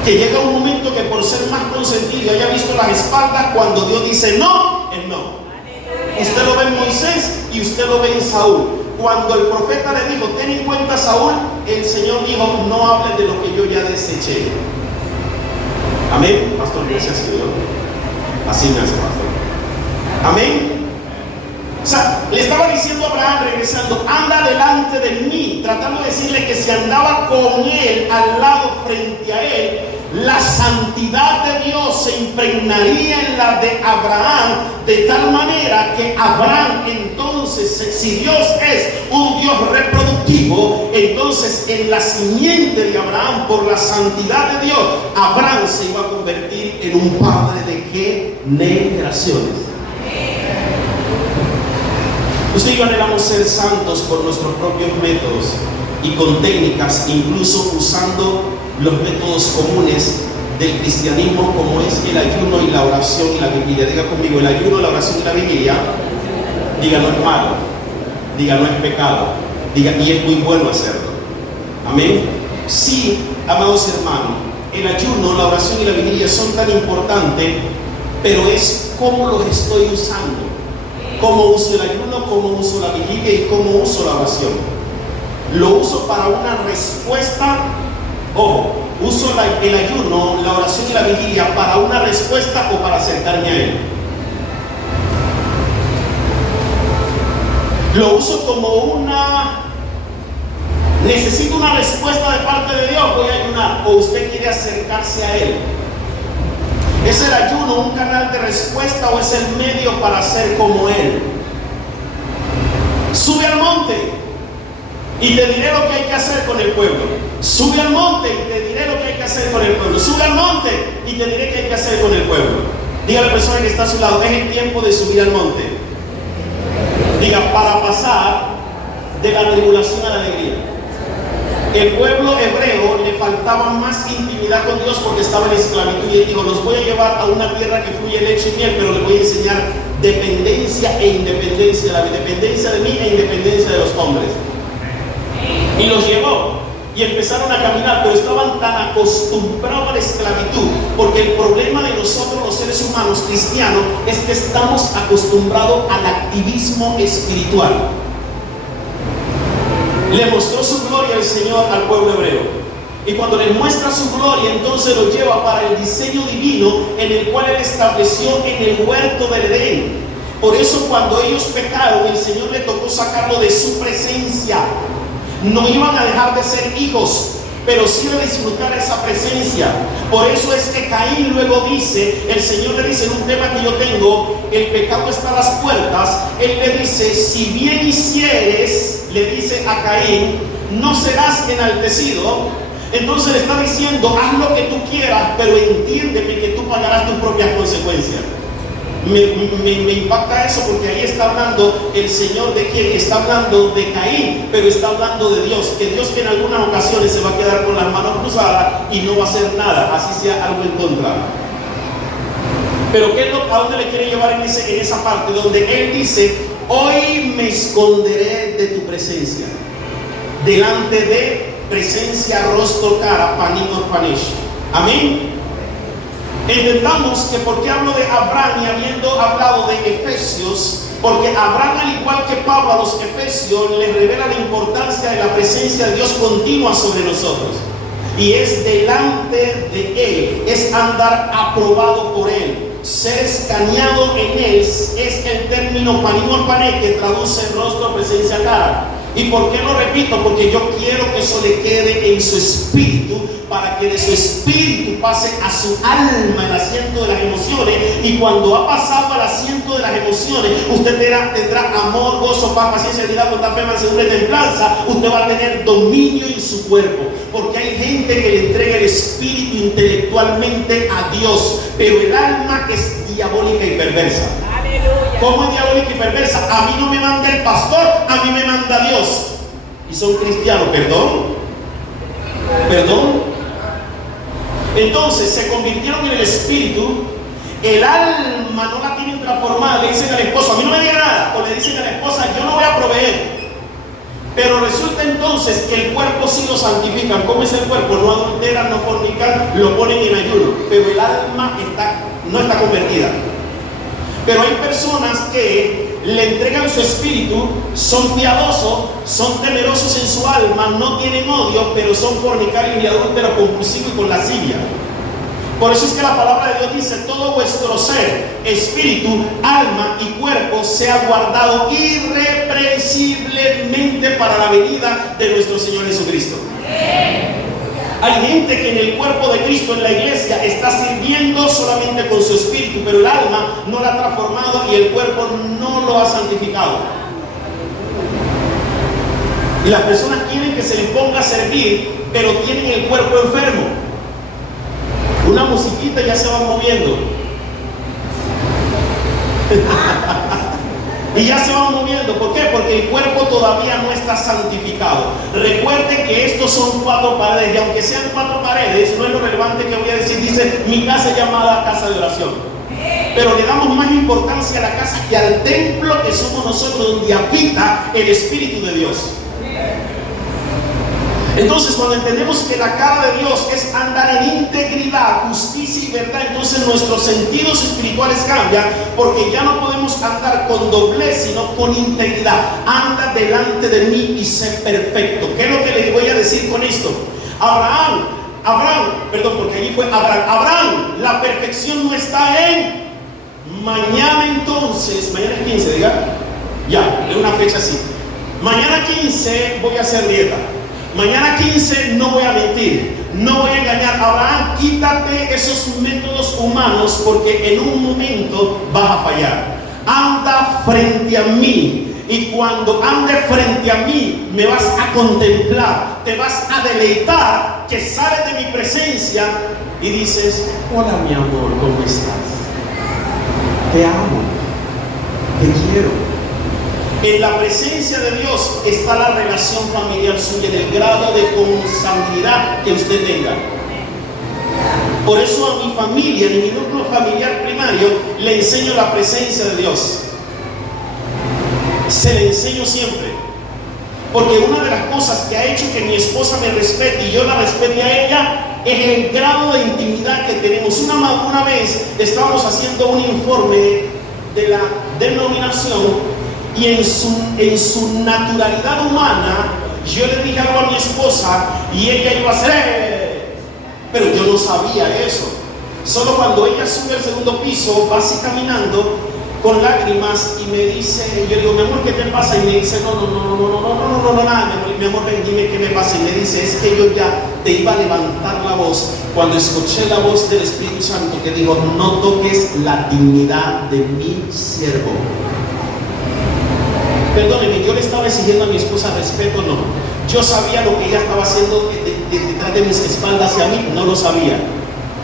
Que llega un momento que por ser más consentido haya visto las espaldas cuando Dios dice no, es no. Usted lo ve en Moisés y usted lo ve en Saúl. Cuando el profeta le dijo, ten en cuenta Saúl, el Señor dijo, no hables de lo que yo ya deseché. Amén, pastor, gracias a Dios. Así me hace, pastor. Amén. O sea, le estaba diciendo a Abraham, regresando, anda delante de mí, tratando de decirle que si andaba con él, al lado, frente a él, la santidad de Dios se impregnaría en la de Abraham, de tal manera que Abraham entonces, si Dios es un Dios reproductivo, entonces en la simiente de Abraham, por la santidad de Dios, Abraham se iba a convertir en un padre de generaciones. Usted y yo anhelamos ser santos por nuestros propios métodos y con técnicas, incluso usando los métodos comunes del cristianismo, como es el ayuno y la oración y la vigilia. Diga conmigo, el ayuno, la oración y la vigilia. Diga, no es malo. Diga, no es pecado. Diga, y es muy bueno hacerlo. Amén. Sí, amados hermanos, el ayuno, la oración y la vigilia son tan importantes, pero es cómo los estoy usando. Cómo uso el ayuno, cómo uso la vigilia y cómo uso la oración. Lo uso para una respuesta. Ojo, uso el ayuno, la oración y la vigilia para una respuesta o para acercarme a Él. Lo uso como necesito una respuesta de parte de Dios, voy a ayunar. O usted quiere acercarse a Él. ¿Es el ayuno un canal de respuesta o es el medio para ser como Él? Sube al monte y te diré lo que hay que hacer con el pueblo. Sube al monte y te diré lo que hay que hacer con el pueblo. Sube al monte y te diré qué hay que hacer con el pueblo. Diga a la persona que está a su lado, es el tiempo de subir al monte. Diga, para pasar de la tribulación a la alegría. El pueblo hebreo le faltaba más intimidad con Dios porque estaba en esclavitud, y Él dijo, los voy a llevar a una tierra que fluye leche y miel, pero les voy a enseñar dependencia e independencia, la dependencia de mí e independencia de los hombres. Y los llevó y empezaron a caminar, pero estaban tan acostumbrados a la esclavitud, porque el problema de nosotros los seres humanos cristianos es que estamos acostumbrados al activismo espiritual. Le mostró su gloria al Señor al pueblo hebreo, y cuando le muestra su gloria, entonces lo lleva para el diseño divino en el cual Él estableció en el huerto del Edén. Por eso cuando ellos pecaron, el Señor le tocó sacarlo de su presencia. No iban a dejar de ser hijos, pero sí de disfrutar esa presencia. Por eso es que Caín luego dice, el Señor le dice en un tema que yo tengo, el pecado está a las puertas. Él le dice, si bien hicieres, le dice a Caín, no serás enaltecido. Entonces le está diciendo, haz lo que tú quieras, pero entiéndeme que tú pagarás tus propias consecuencias. Me impacta eso, porque ahí está hablando el Señor de quién, está hablando de Caín, pero está hablando de Dios, que Dios que en algunas ocasiones se va a quedar con las manos cruzadas y no va a hacer nada, así sea algo en contra. Pero ¿qué es ¿a dónde le quiere llevar en esa parte? Donde Él dice, hoy me esconderé de tu presencia, delante de presencia, rostro, cara, panimos, panish. Amén. Entendamos que porque hablo de Abraham y habiendo hablado de Efesios, Porque Abraham, al igual que Pablo a los Efesios, les revela la importancia de la presencia de Dios continua sobre nosotros. Y es delante de Él, es andar aprobado por Él. Ser escaneado en Él es el término panimo pané, que traduce rostro, presencia, cara. ¿Y por qué lo repito? Porque yo quiero que eso le quede en su espíritu, para que de su espíritu pase a su alma, el asiento de las emociones. Y cuando ha pasado al asiento de las emociones, usted tendrá amor, gozo, paz, paciencia, bondad, bondad, fe, mansedumbre y templanza. Usted va a tener dominio en su cuerpo. Porque hay gente que le entrega el espíritu intelectualmente a Dios, pero el alma es diabólica y perversa. Aleluya. ¿Cómo es diabólica y perversa? A mí no me manda el pastor, a mí me manda Dios. Y son cristianos, perdón. Entonces se convirtieron en el espíritu. El alma no la tienen transformada. Le dicen al esposo, a mí no me diga nada. O le dicen a la esposa, yo no voy a proveer. Pero resulta entonces que el cuerpo sí lo santifican. ¿Cómo es el cuerpo? No adulteran, no fornican, lo ponen en ayuno. Pero el alma no está convertida. Pero hay personas que le entregan su espíritu, son piadosos, son temerosos en su alma, no tienen odio, pero son fornicarios y adúlteros, compulsivos y con lascivia. Por eso es que la palabra de Dios dice: todo vuestro ser, espíritu, alma y cuerpo sea guardado irreprensiblemente para la venida de nuestro Señor Jesucristo. Hay gente que en el cuerpo de Cristo, en la iglesia, está sirviendo solamente con su espíritu, pero el alma no la ha transformado y el cuerpo no lo ha santificado. Y las personas quieren que se les ponga a servir, pero tienen el cuerpo enfermo. Una musiquita y ya se va moviendo. Y ya se van moviendo. ¿Por qué? Porque el cuerpo todavía no está santificado. Recuerden que estos son 4 paredes. Y aunque sean 4 paredes, no es lo relevante que voy a decir. Dice: mi casa es llamada casa de oración. Pero le damos más importancia a la casa que al templo que somos nosotros, donde habita el Espíritu de Dios. Entonces, cuando entendemos que la cara de Dios es andar en integridad, justicia y verdad, entonces nuestros sentidos espirituales cambian, porque ya no podemos andar con doblez, sino con integridad. Anda delante de mí y sé perfecto. ¿Qué es lo que les voy a decir con esto? Abraham, porque allí fue Abraham, la perfección no está en mañana. Entonces, mañana es 15, diga, ya, de una fecha así. Mañana 15 voy a hacer dieta. Mañana 15 no voy a mentir, no voy a engañar. Abraham, quítate esos métodos humanos, porque en un momento vas a fallar. Anda frente a mí, y cuando ande frente a mí me vas a contemplar, te vas a deleitar, que sales de mi presencia y dices: hola mi amor, ¿cómo estás? Te amo, te quiero. En la presencia de Dios está la relación familiar suya, del grado de consanguinidad que usted tenga. Por eso a mi familia, en mi núcleo familiar primario, le enseño la presencia de Dios. Se le enseño siempre. Porque una de las cosas que ha hecho que mi esposa me respete y yo la respete a ella es el grado de intimidad que tenemos. Una vez estábamos haciendo un informe de la denominación, y en su naturalidad humana, yo le dije algo a mi esposa y ella iba a hacer, pero yo no sabía eso. Solo cuando ella sube al segundo piso, va así caminando con lágrimas y me dice, yo digo: mi amor, ¿qué te pasa? Y me dice: no, nada, mi amor, ven, dime qué me pasa. Y me dice: es que yo ya te iba a levantar la voz cuando escuché la voz del Espíritu Santo que dijo: no toques la dignidad de mi siervo. Perdóneme, yo le estaba exigiendo a mi esposa respeto, no. Yo sabía lo que ella estaba haciendo detrás de mis espaldas, y a mí no lo sabía.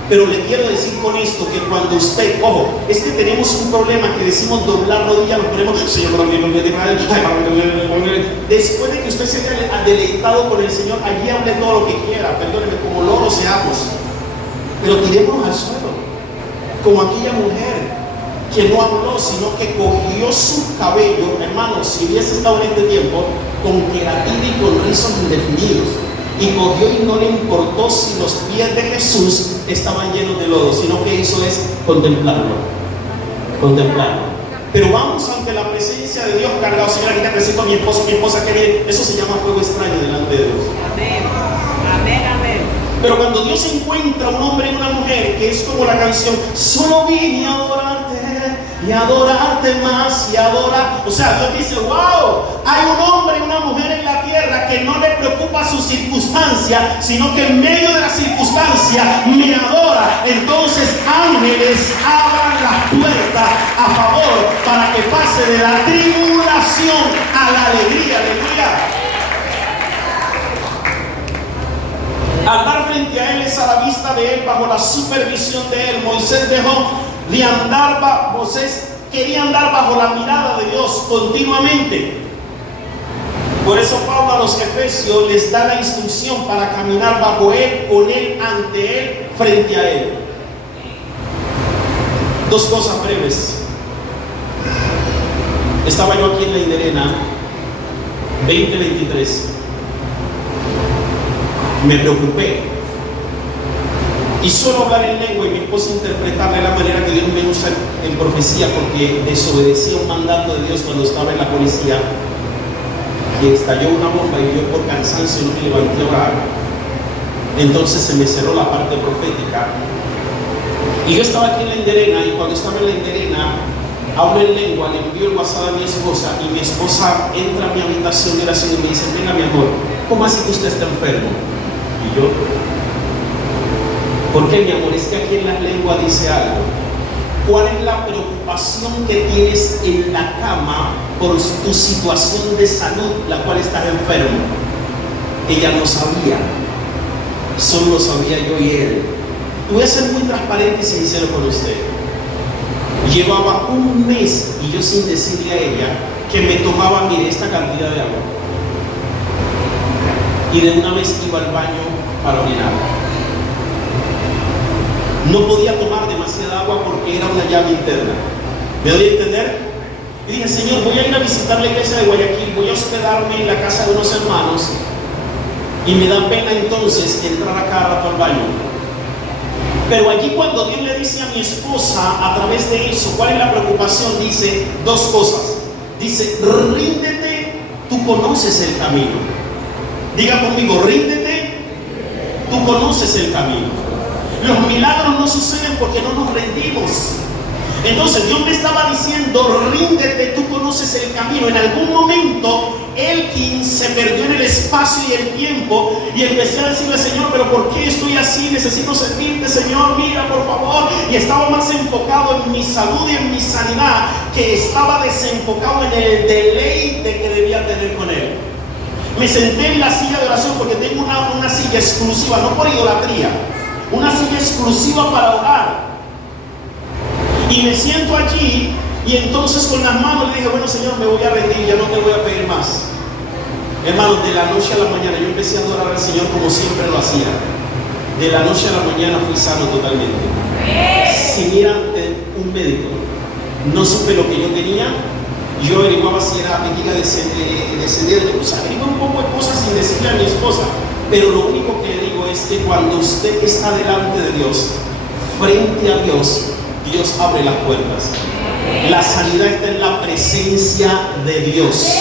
Pero le quiero decir con esto que cuando usted, ojo, es que tenemos un problema que decimos doblar rodillas, nos ponemos: Señor, después de que usted se haya deleitado con el Señor, allí hable todo lo que quiera, perdóneme, como loros seamos, pero tirémonos al suelo, como aquella mujer que no habló, sino que cogió su cabello. Hermano, si hubiese estado en este tiempo, con queratina y con rizos indefinidos, y cogió y no le importó si los pies de Jesús estaban llenos de lodo, sino que hizo es contemplarlo. Pero vamos ante la presencia de Dios cargados. Señor, aquí te presento a mi esposa que viene. Eso se llama fuego extraño delante de Dios. Amén, amén, amén. Pero cuando Dios encuentra un hombre y una mujer, que es como la canción, solo vine a adorarte y adorarte más y adorar. O sea, Dios dice, wow, hay un hombre y una mujer en la tierra que no le preocupa su circunstancia, sino que en medio de la circunstancia me adora. Entonces ángeles abran las puertas a favor para que pase de la tribulación a la alegría. Aleluya. Andar frente a él es a la vista de él, bajo la supervisión de él. Moisés quería andar bajo la mirada de Dios continuamente. Por eso Pablo a los Efesios les da la instrucción para caminar bajo él, con él, ante él, frente a él. Dos cosas breves. Estaba yo aquí en la Inderena 2023. Me preocupé y solo hablar en lengua y mi esposa interpretarle la manera que Dios me usa en profecía, porque desobedecía un mandato de Dios cuando estaba en la policía, que estalló una bomba y yo por cansancio no me levanté a orar. Entonces se me cerró la parte profética y yo estaba aquí en la Inderena, y cuando estaba en la Inderena hablo en lengua, le envío el WhatsApp a mi esposa y mi esposa entra a mi habitación de oración y me dice, venga mi amor, ¿cómo así que usted está enfermo? Y yo, ¿por qué, mi amor? Es que aquí en las lenguas dice algo. ¿Cuál es la preocupación que tienes en la cama por tu situación de salud, la cual estás enfermo? Ella no sabía, solo sabía yo y él. Voy a ser muy transparente y sincero con usted. Llevaba un mes y yo sin decirle a ella que me tomaba, mire, esta cantidad de agua. Y de una vez iba al baño para orinar. No podía tomar demasiada agua porque era una llave interna. ¿Me doy a entender? Y dije, Señor, voy a ir a visitar la iglesia de Guayaquil, voy a hospedarme en la casa de unos hermanos, y me da pena entonces entrar a cada rato al baño. Pero allí, cuando Dios le dice a mi esposa a través de eso, ¿cuál es la preocupación? Dice dos cosas. Dice, ríndete, tú conoces el camino. Diga conmigo, ríndete, tú conoces el camino. Los milagros no suceden porque no nos rendimos. Entonces Dios me estaba diciendo, ríndete, tú conoces el camino. En algún momento Elkin se perdió en el espacio y el tiempo, y empecé a decirle, Señor, pero ¿por qué estoy así? Necesito servirte, Señor, mira, por favor. Y estaba más enfocado en mi salud y en mi sanidad, que estaba desenfocado en el deleite que debía tener con Él. Me senté en la silla de oración porque tengo una silla exclusiva, no por idolatría, una silla exclusiva para orar. Y me siento allí, y entonces con las manos le dije, bueno, Señor, me voy a rendir, ya no te voy a pedir más. Hermano, de la noche a la mañana yo empecé a adorar al Señor como siempre lo hacía. De la noche a la mañana fui sano totalmente. Sin ir ante un médico. No supe lo que yo tenía. Yo averiguaba si era vejiga descendente. O sea, averigué un poco de cosas sin decirle a mi esposa. Pero lo único que le digo es que cuando usted está delante de Dios, frente a Dios, Dios abre las puertas. La sanidad está en la presencia de Dios.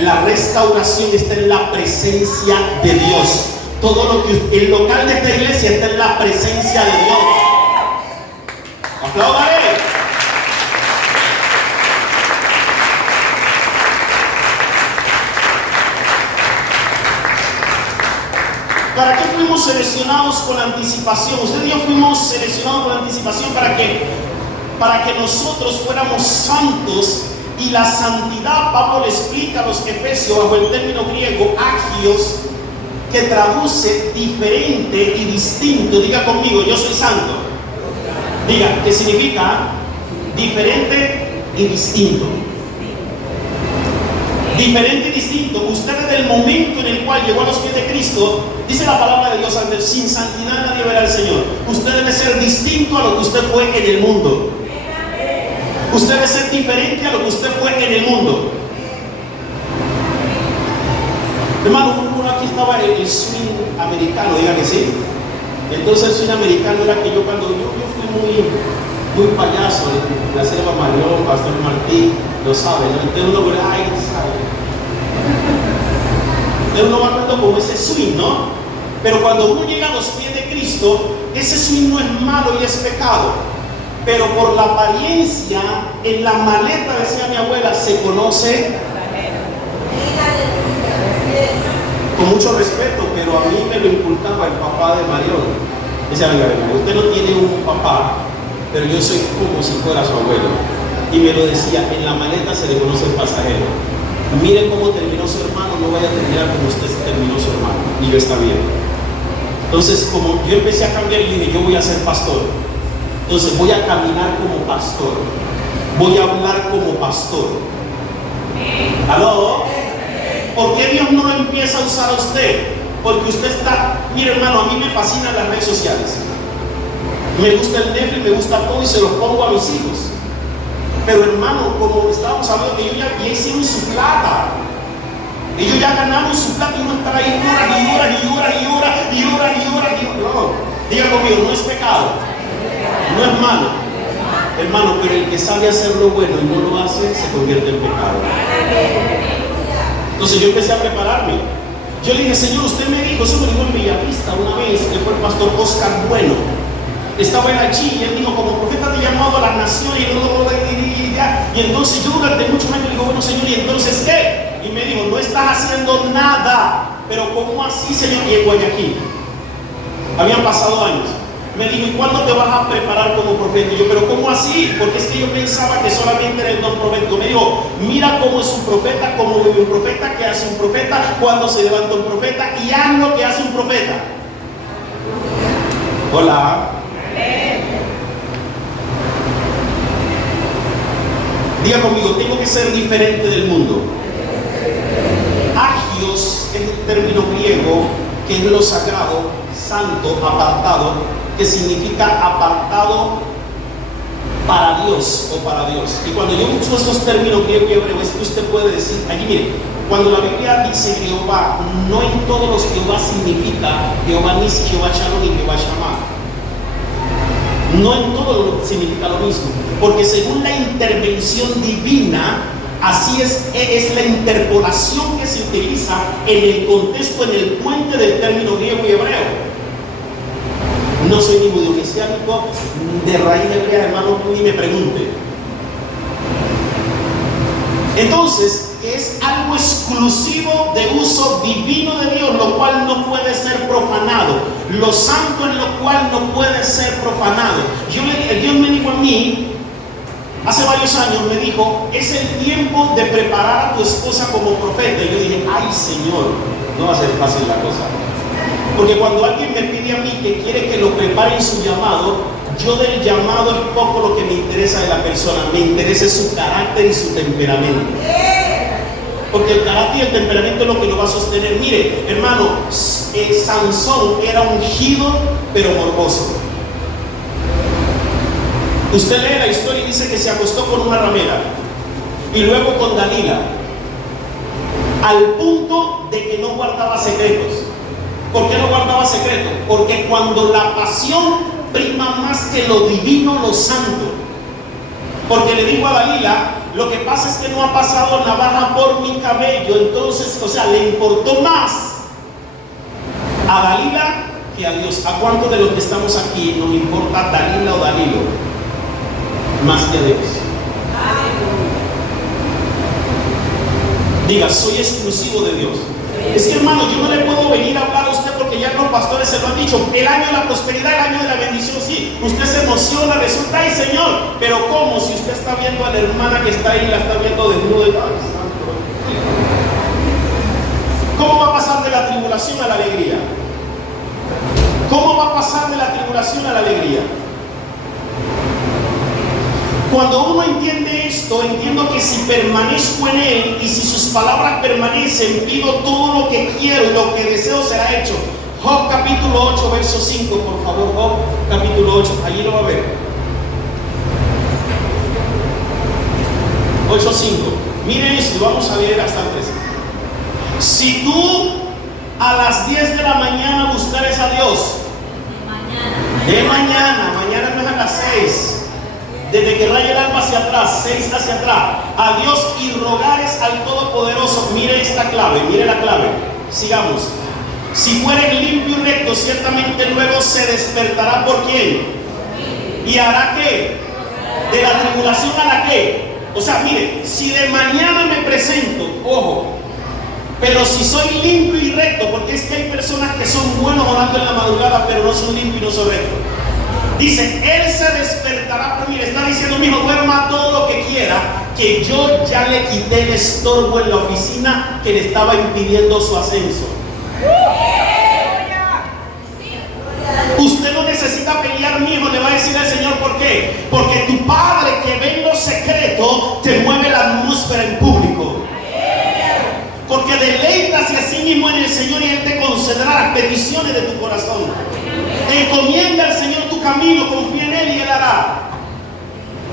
La restauración está en la presencia de Dios. Todo lo que el local de esta iglesia está en la presencia de Dios. Apláudale. ¿Para qué fuimos seleccionados con anticipación? Usted y yo fuimos seleccionados con anticipación para que nosotros fuéramos santos. Y la santidad, Pablo le explica a los Efesios bajo el término griego agios, que traduce diferente y distinto. Diga conmigo, yo soy santo. Diga, ¿qué significa? Diferente y distinto. Diferente y distinto. Usted desde el momento en el cual llegó a los pies de Cristo, dice la palabra de Dios, sin santidad nadie verá al Señor. Usted debe ser distinto a lo que usted fue en el mundo. Usted debe ser diferente a lo que usted fue en el mundo. Hermano, aquí estaba el swing americano, diga que sí. Entonces el swing americano era que yo cuando yo fui muy payaso, la selva Marión, Pastor Martín, lo sabe, ¿no? Entonces uno dice, ay, sabe. Entonces uno va hablando como ese swing, ¿no? Pero cuando uno llega a los pies de Cristo, ese swing no es malo y es pecado. Pero por la apariencia, en la maleta, decía mi abuela, se conoce. Con mucho respeto, pero a mí me lo inculcaba el papá de Marión. Decía, venga, usted no tiene un papá, pero yo soy como si fuera su abuelo. Y me lo decía, en la maleta se le conoce el pasajero. Miren cómo terminó su hermano, no vaya a terminar como usted terminó su hermano. Y yo, está bien. Entonces, como yo empecé a cambiar y dije, yo voy a ser pastor. Entonces voy a caminar como pastor. Voy a hablar como pastor. ¿Aló? ¿Por qué Dios no lo empieza a usar a usted? Porque usted está, mire hermano, a mí me fascinan las redes sociales. Me gusta el Netflix, me gusta todo y se lo pongo a mis hijos. Pero hermano, como estábamos hablando, que ellos ya hicieron su plata. Ellos ya ganaron su plata y uno está ahí horas y horas y horas y horas y horas y horas y horas. No, diga conmigo, no es pecado, no es malo, hermano, pero el que sabe hacer lo bueno y no lo hace, se convierte en pecado. Entonces yo empecé a prepararme. Yo le dije, Señor, usted me dijo, eso me dijo en Bellavista una vez, que fue el pastor Oscar Bueno. Estaba él allí y él dijo, como profeta te he llamado a las naciones y entonces yo durante muchos años le digo, bueno Señor, ¿y entonces qué? Y me dijo, no estás haciendo nada. Pero ¿cómo así, Señor? Y en Guayaquil habían pasado años. Me dijo, ¿y cuándo te vas a preparar como profeta? Y yo, ¿pero cómo así? Porque es que yo pensaba que solamente era el don profético. Me dijo, mira cómo es un profeta, cómo vive un profeta, qué hace un profeta, cuándo se levanta un profeta y haz lo que hace un profeta. Hola. Diga conmigo, tengo que ser diferente del mundo. Agios es un término griego que es lo sagrado, santo, apartado, que significa apartado para Dios o para Dios. Y cuando yo uso estos términos griego y hebreo, es que usted puede decir, allí mire, cuando la Biblia dice Jehová, no en todos los Jehová significa Jehová Nisi, Jehová Shalom y Jehová Shammah. No en todo significa lo mismo, porque según la intervención divina, así es la interpolación que se utiliza en el contexto, en el puente del término griego y hebreo. No soy ni judío mesiánico, de raíz hebrea, hermano, ni me pregunte. Entonces, es algo exclusivo de uso divino de Dios, lo cual no puede ser profanado. Lo santo en lo cual no puede ser profanado. Dios me dijo a mí, hace varios años, me dijo, es el tiempo de preparar a tu esposa como profeta. Y yo dije, ay Señor, no va a ser fácil la cosa. Porque cuando alguien me pide a mí que quiere que lo prepare en su llamado, yo del llamado es poco lo que me interesa de la persona, me interesa su carácter y su temperamento. Porque el carácter y el temperamento es lo que lo va a sostener. Mire, hermano, Sansón era ungido pero morboso. Usted lee la historia y dice que se acostó con una ramera y luego con Dalila, al punto de que no guardaba secretos. ¿Por qué no guardaba secretos? Porque cuando la pasión prima más que lo divino, lo santo. Porque le digo a Dalila, lo que pasa es que no ha pasado navaja por mi cabello. Entonces, o sea, le importó más a Dalila que a Dios. ¿A cuántos de los que estamos aquí nos importa Dalila o Dalilo? Más que a Dios. Diga, soy exclusivo de Dios. Es que hermano, yo no le puedo venir a hablar a usted porque ya los pastores se lo han dicho. El año de la prosperidad, el año de la bendición, sí. Usted se emociona, resulta, ay Señor, pero ¿cómo? Si usted está viendo a la hermana que está ahí, la está viendo desnuda. ¿Cómo va a pasar de la tribulación a la alegría? ¿Cómo va a pasar de la tribulación a la alegría? Cuando uno entiende esto, entiendo que si permanezco en Él y si sus palabras permanecen, pido todo lo que quiero y lo que deseo será hecho. Job capítulo 8, verso 5, por favor, Job capítulo 8, allí lo va a ver. 8:5. Miren esto, vamos a leer hasta el 13. Si tú a las 10 de la mañana buscares a Dios, de mañana no es a las 6. desde que raya el alba hacia atrás, 6 hacia atrás, a Dios y rogares al Todopoderoso. Mire esta clave, mire la clave. Sigamos. Si fueres limpio y recto, ciertamente luego se despertará por quién. ¿Y hará qué? De la tribulación a la qué. O sea, mire, si de mañana me presento, ojo, pero si soy limpio y recto, porque es que hay personas que son buenos orando en la madrugada, pero no son limpios y no son rectos. Dice, Él se despertará por mí. Le está diciendo, mijo, duerma todo lo que quiera, que yo ya le quité el estorbo en la oficina que le estaba impidiendo su ascenso. Usted no necesita pelear, mijo, le va a decir al Señor, ¿por qué? Porque tu Padre que ve en lo secreto te mueve la atmósfera en público. Porque deleitas a sí mismo en el Señor y Él te concederá las peticiones de tu corazón. Encomienda al Señor tu camino, confía en Él y Él hará.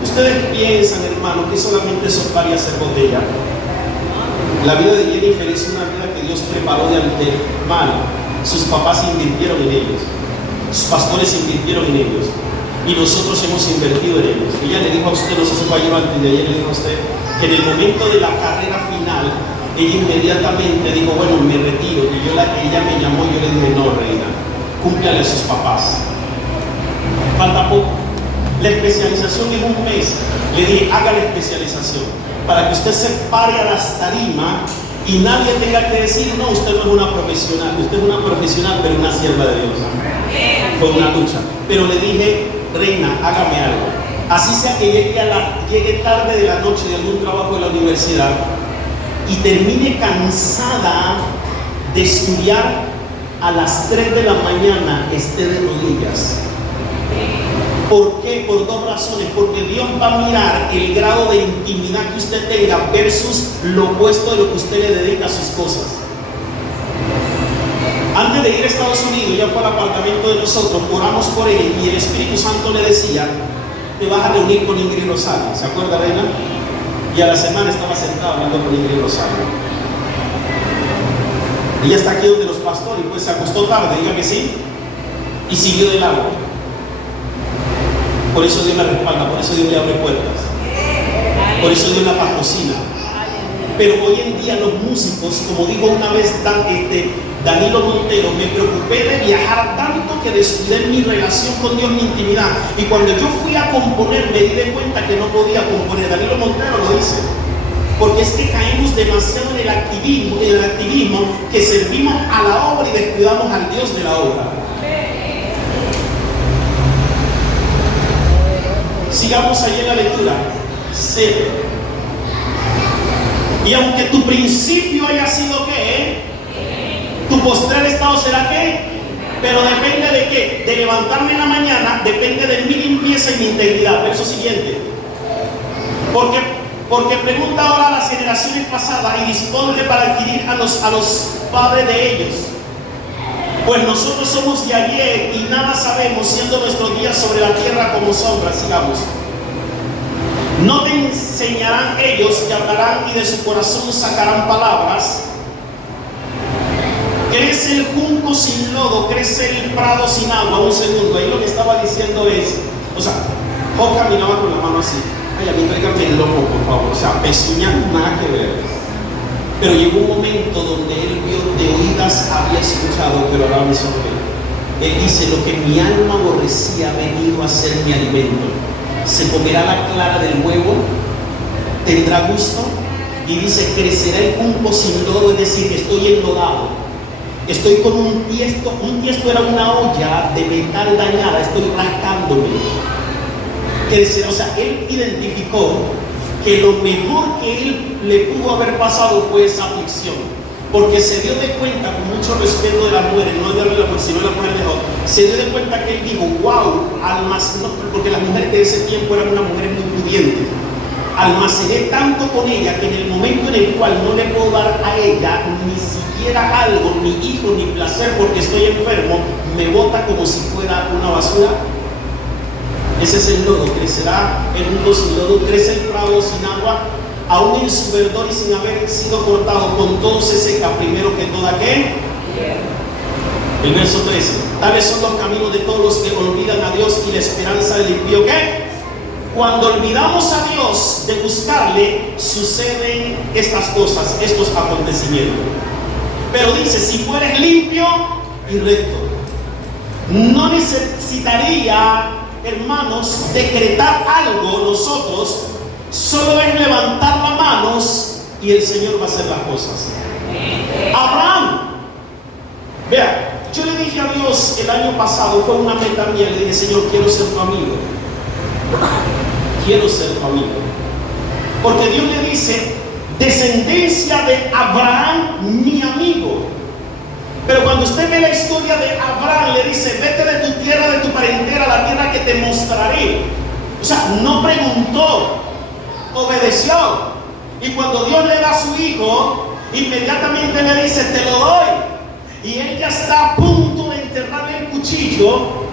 Ustedes piensan, hermano, que solamente soplar y hacer botella. La vida de Jennifer es una vida que Dios preparó de antemano. Sus papás invirtieron en ellos, sus pastores invirtieron en ellos, y nosotros hemos invertido en ellos. Ella le dijo a usted, no sé si fue ayer o antes de ayer, le dijo a usted que en el momento de la carrera final, ella inmediatamente dijo, bueno, me retiro. Y ella me llamó y yo le dije, no, reina, cúmplale a sus papás. Falta poco. La especialización en un mes. Le dije, haga la especialización para que usted se pare a las tarimas y nadie tenga que decir, no, usted no es una profesional. Usted es una profesional, pero una sierva de Dios. Fue una lucha. Pero le dije, reina, hágame algo. Así sea que llegue tarde de la noche de algún trabajo de la universidad y termine cansada de estudiar, a las 3 de la mañana esté de rodillas. ¿Por qué? Por dos razones. Porque Dios va a mirar el grado de intimidad que usted tenga versus lo opuesto de lo que usted le dedica a sus cosas. Antes de ir a Estados Unidos, ya fue al apartamento de nosotros, oramos por él y el Espíritu Santo le decía, te vas a reunir con Ingrid Rosario. ¿Se acuerda, reina? Y a la semana estaba sentado hablando con Ingrid Rosario. Ella está aquí donde los pastores, pues se acostó tarde, diga que sí, y siguió de largo. Por eso Dios la respalda, por eso Dios le abre puertas, por eso Dios la patrocina. Pero hoy en día los músicos, como dijo una vez Danilo Montero, me preocupé de viajar tanto que descuidé mi relación con Dios, mi intimidad. Y cuando yo fui a componer, me di de cuenta que no podía componer. Danilo Montero lo dice. Porque es que caímos demasiado en el activismo, que servimos a la obra y descuidamos al Dios de la obra. Sigamos ahí en la lectura. C. Y aunque tu principio haya sido ¿qué? Tu postrer estado será ¿qué? Pero depende de qué? De levantarme en la mañana, depende de mi limpieza y mi integridad. Verso siguiente. Porque pregunta ahora a las generaciones pasadas y dispone para adquirir a los padres de ellos. Pues nosotros somos de ayer y nada sabemos, siendo nuestros días sobre la tierra como sombras. Sigamos. No te enseñarán ellos que hablarán y de su corazón sacarán palabras. Crece el junco sin lodo, crece el prado sin agua. Un segundo, ahí lo que estaba diciendo es, o sea, Job caminaba con la mano así. Ay, a mí tráigame el lomo, por favor. O sea, pezuñar, nada que ver. Pero llegó un momento donde él vio, de oídas había escuchado, pero ahora me sorprende. Él dice, lo que mi alma aborrecía ha venido a ser mi alimento. Se comerá la clara del huevo, tendrá gusto, y dice, crecerá el junco sin lodo, es decir, estoy enlodado, estoy con un tiesto era una olla de metal dañada, estoy rascándome. Crecerá, o sea, él identificó que lo mejor que él le pudo haber pasado fue esa aflicción, porque se dio de cuenta, con mucho respeto de las mujeres, no de la mujer, sino de la mujer de Job, se dio de cuenta que él dijo, wow, porque las mujeres de ese tiempo eran unas mujeres muy pudientes, almacené tanto con ella que en el momento en el cual no le puedo dar a ella ni siquiera algo, ni hijo, ni placer, porque estoy enfermo, me bota como si fuera una basura. Ese es el lodo, crecerá el mundo sin lodo, crece el prado sin agua, aún en su verdor y sin haber sido cortado, con todo se seca, primero que toda ¿qué? El verso 13, tales son los caminos de todos los que olvidan a Dios y la esperanza del impío ¿qué? cuando olvidamos a Dios de buscarle, suceden estas cosas, estos acontecimientos. Pero dice, si fueres limpio y recto, no necesitaría, hermanos, decretar algo nosotros, solo es levantar las manos y el Señor va a hacer las cosas. Abraham, vea, yo le dije a Dios el año pasado, fue una meta mía, le dije, Señor, quiero ser tu amigo. Quiero ser tu amigo. Porque Dios le dice, descendencia de Abraham, mi amigo. Pero cuando usted ve la historia de Abraham, le dice, vete de tu tierra, de tu parentela, la tierra que te mostraré. O sea, no preguntó, obedeció. Y cuando Dios le da a su hijo, inmediatamente le dice, te lo doy. Y él ya está a punto de enterrarle el cuchillo.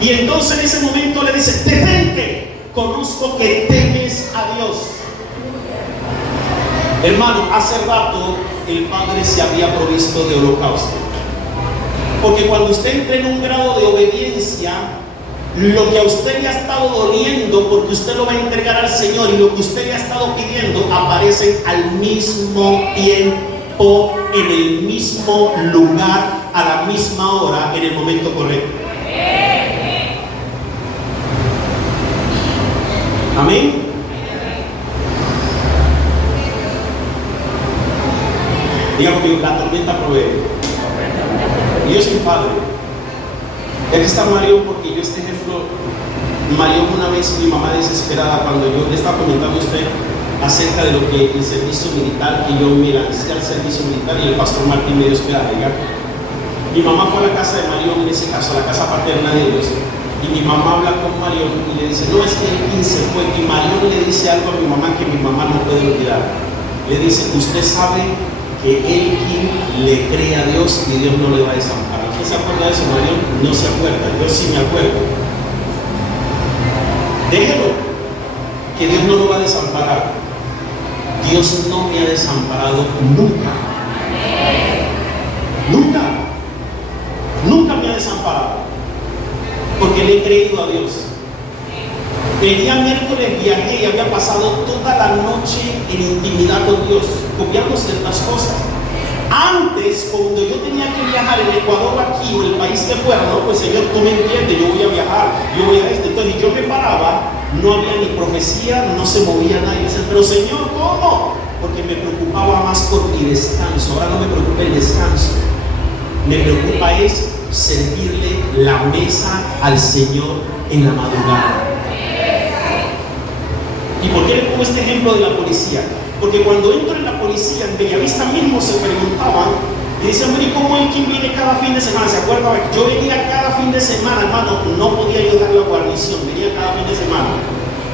Y entonces en ese momento le dice, detente, conozco que temes a Dios. Hermano, hace rato el Padre se había provisto de holocausto. Porque cuando usted entra en un grado de obediencia, lo que a usted le ha estado doliendo, porque usted lo va a entregar al Señor, y lo que usted le ha estado pidiendo, aparecen al mismo tiempo, en el mismo lugar, a la misma hora, en el momento correcto. Amén. Diga conmigo, la tormenta provee. Y yo soy padre. Aquí está Mario, porque yo este ejemplo, Mario una vez, mi mamá desesperada, cuando yo le estaba comentando a usted acerca de lo que el servicio militar, que yo me lancé al servicio militar y el pastor Martín me dio hospedadera. Mi mamá fue a la casa de Mario, en ese caso, a la casa paterna de Dios. Y mi mamá habla con Mario y le dice, no, es que el 15 fue, y Mario le dice algo a mi mamá que mi mamá no puede olvidar. Le dice, usted sabe que él quien le cree a Dios y Dios no le va a desamparar. ¿Quién se acuerda de eso, Mario? No se acuerda, yo sí me acuerdo. Déjelo, que Dios no lo va a desamparar. Dios no me ha desamparado nunca. Nunca. Nunca me ha desamparado. Porque le he creído a Dios. El día miércoles viajé y había pasado toda la noche en intimidad con Dios, copiando ciertas cosas. Antes, cuando yo tenía que viajar en Ecuador, aquí o el país que fuera, no, pues Señor, tú me entiendes, yo voy a viajar, yo voy a esto. Entonces yo me paraba, no había ni profecía, no se movía nadie. Y decía, pero Señor, ¿cómo? Porque me preocupaba más por mi descanso. Ahora no me preocupa el descanso, me preocupa es servirle la mesa al Señor en la madrugada. ¿Y por qué le pongo este ejemplo de la policía? Porque cuando entro en la policía, en Bellavista mismo se preguntaban, y decían, mire, ¿cómo es quien viene cada fin de semana? ¿Se acuerdan? Yo venía cada fin de semana, hermano, no podía yo dar la guarnición, venía cada fin de semana.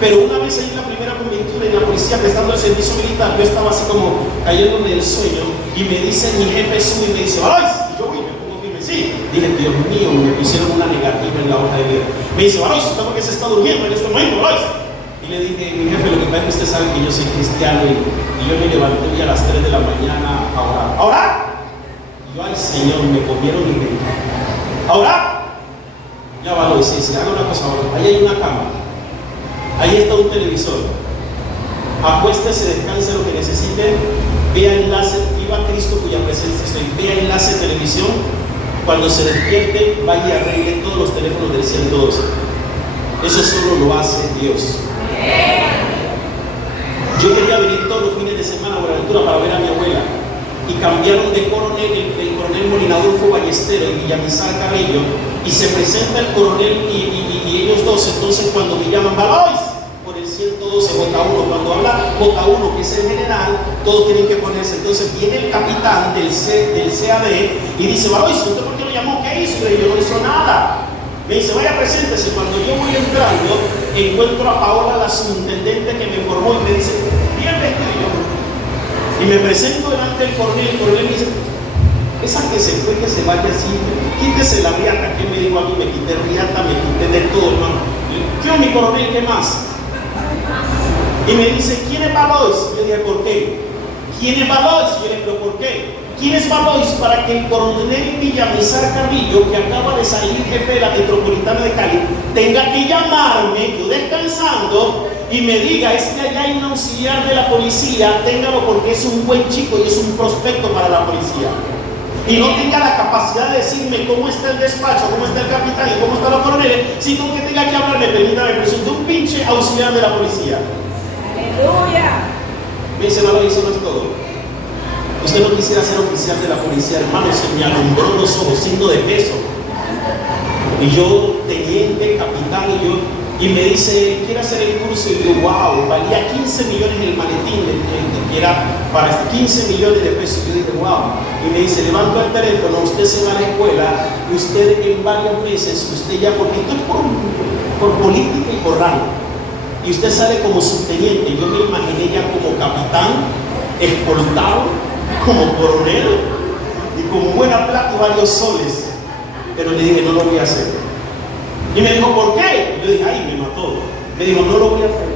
Pero una vez ahí en la primera coyuntura en la policía prestando el servicio militar, yo estaba así como cayéndome del sueño, y me dice, mi jefe sube y me dice, ¡Varois! Y yo, uy, me pongo firme, sí. Dije, Dios mío, me pusieron una negativa en la hoja de vida. Me dice, Varois, ¿usted por qué se está durmiendo en este momento, Varois? Y le dije, mi jefe, lo que pasa es que usted sabe que yo soy cristiano y yo me levanté hoy a las 3 de la mañana a orar. ¿A orar? Y yo, ay Señor, me comieron y me... ¿A orar? Ya va, lo dice, haga una cosa ahora. Ahí hay una cama, ahí está un televisor, acuéstese, descanse lo que necesite, vea enlace, viva Cristo cuya presencia estoy, vea enlace de televisión, cuando se despierte, vaya y arregle todos los teléfonos del 112. Eso solo lo hace Dios. Yo quería venir todos los fines de semana a Buenaventura para ver a mi abuela, y cambiaron de coronel, el coronel Molina Adolfo Ballestero y Villamizar Cabello, y se presenta el coronel y ellos dos. Entonces cuando me llaman, Varois, por el 112 J1, cuando habla J1, que es el general, todos tienen que ponerse. Entonces viene el capitán del CAD y dice, Varois, ¿usted por qué lo llamó? ¿Qué hizo? Y yo no hizo nada. Me dice, vaya, preséntese. Cuando yo voy entrando, encuentro a Paola, la subintendente que me formó, y me dice, bien vestido. Y me presento delante del coronel, y el coronel me dice, esa que se fue, que se vaya así, quítese la riata. ¿Qué me dijo a mí? Me quité riata, me quité de todo, hermano. Yo, mi coronel, ¿qué más? Y me dice, ¿quién es Varois? Yo dije, ¿por qué? ¿Quién es Varois? Y yo le dije, ¿pero por qué? ¿Quién es Valois para que el coronel Villamizar Carrillo, que acaba de salir jefe de la Metropolitana de Cali, tenga que llamarme, yo descansando, y me diga, es que allá hay un auxiliar de la policía, téngalo porque es un buen chico y es un prospecto para la policía? Y no tenga la capacidad de decirme cómo está el despacho, cómo está el capitán y cómo están los coroneles, sino que tenga que hablarme, permítame, de un pinche auxiliar de la policía. Aleluya. Me dice, no, eso no es todo. Usted no quisiera ser oficial de la policía, hermano, se me alumbró los ojos, signo de peso. Y yo, teniente, capitán, y me dice, ¿quiere hacer el curso? Y yo, wow, valía 15 millones el maletín, que era para 15 millones de pesos. Yo dije, wow. Y me dice, levanta el teléfono, usted se va a la escuela, y usted en varios meses, usted ya, porque esto es por política y por rango, y usted sale como subteniente. Yo me imaginé ya como capitán, escoltado, como coronel y con buena plata y varios soles. Pero le dije, no lo voy a hacer. Y me dijo, ¿por qué? Yo dije, ay, me mató. Me dijo, no lo voy a hacer.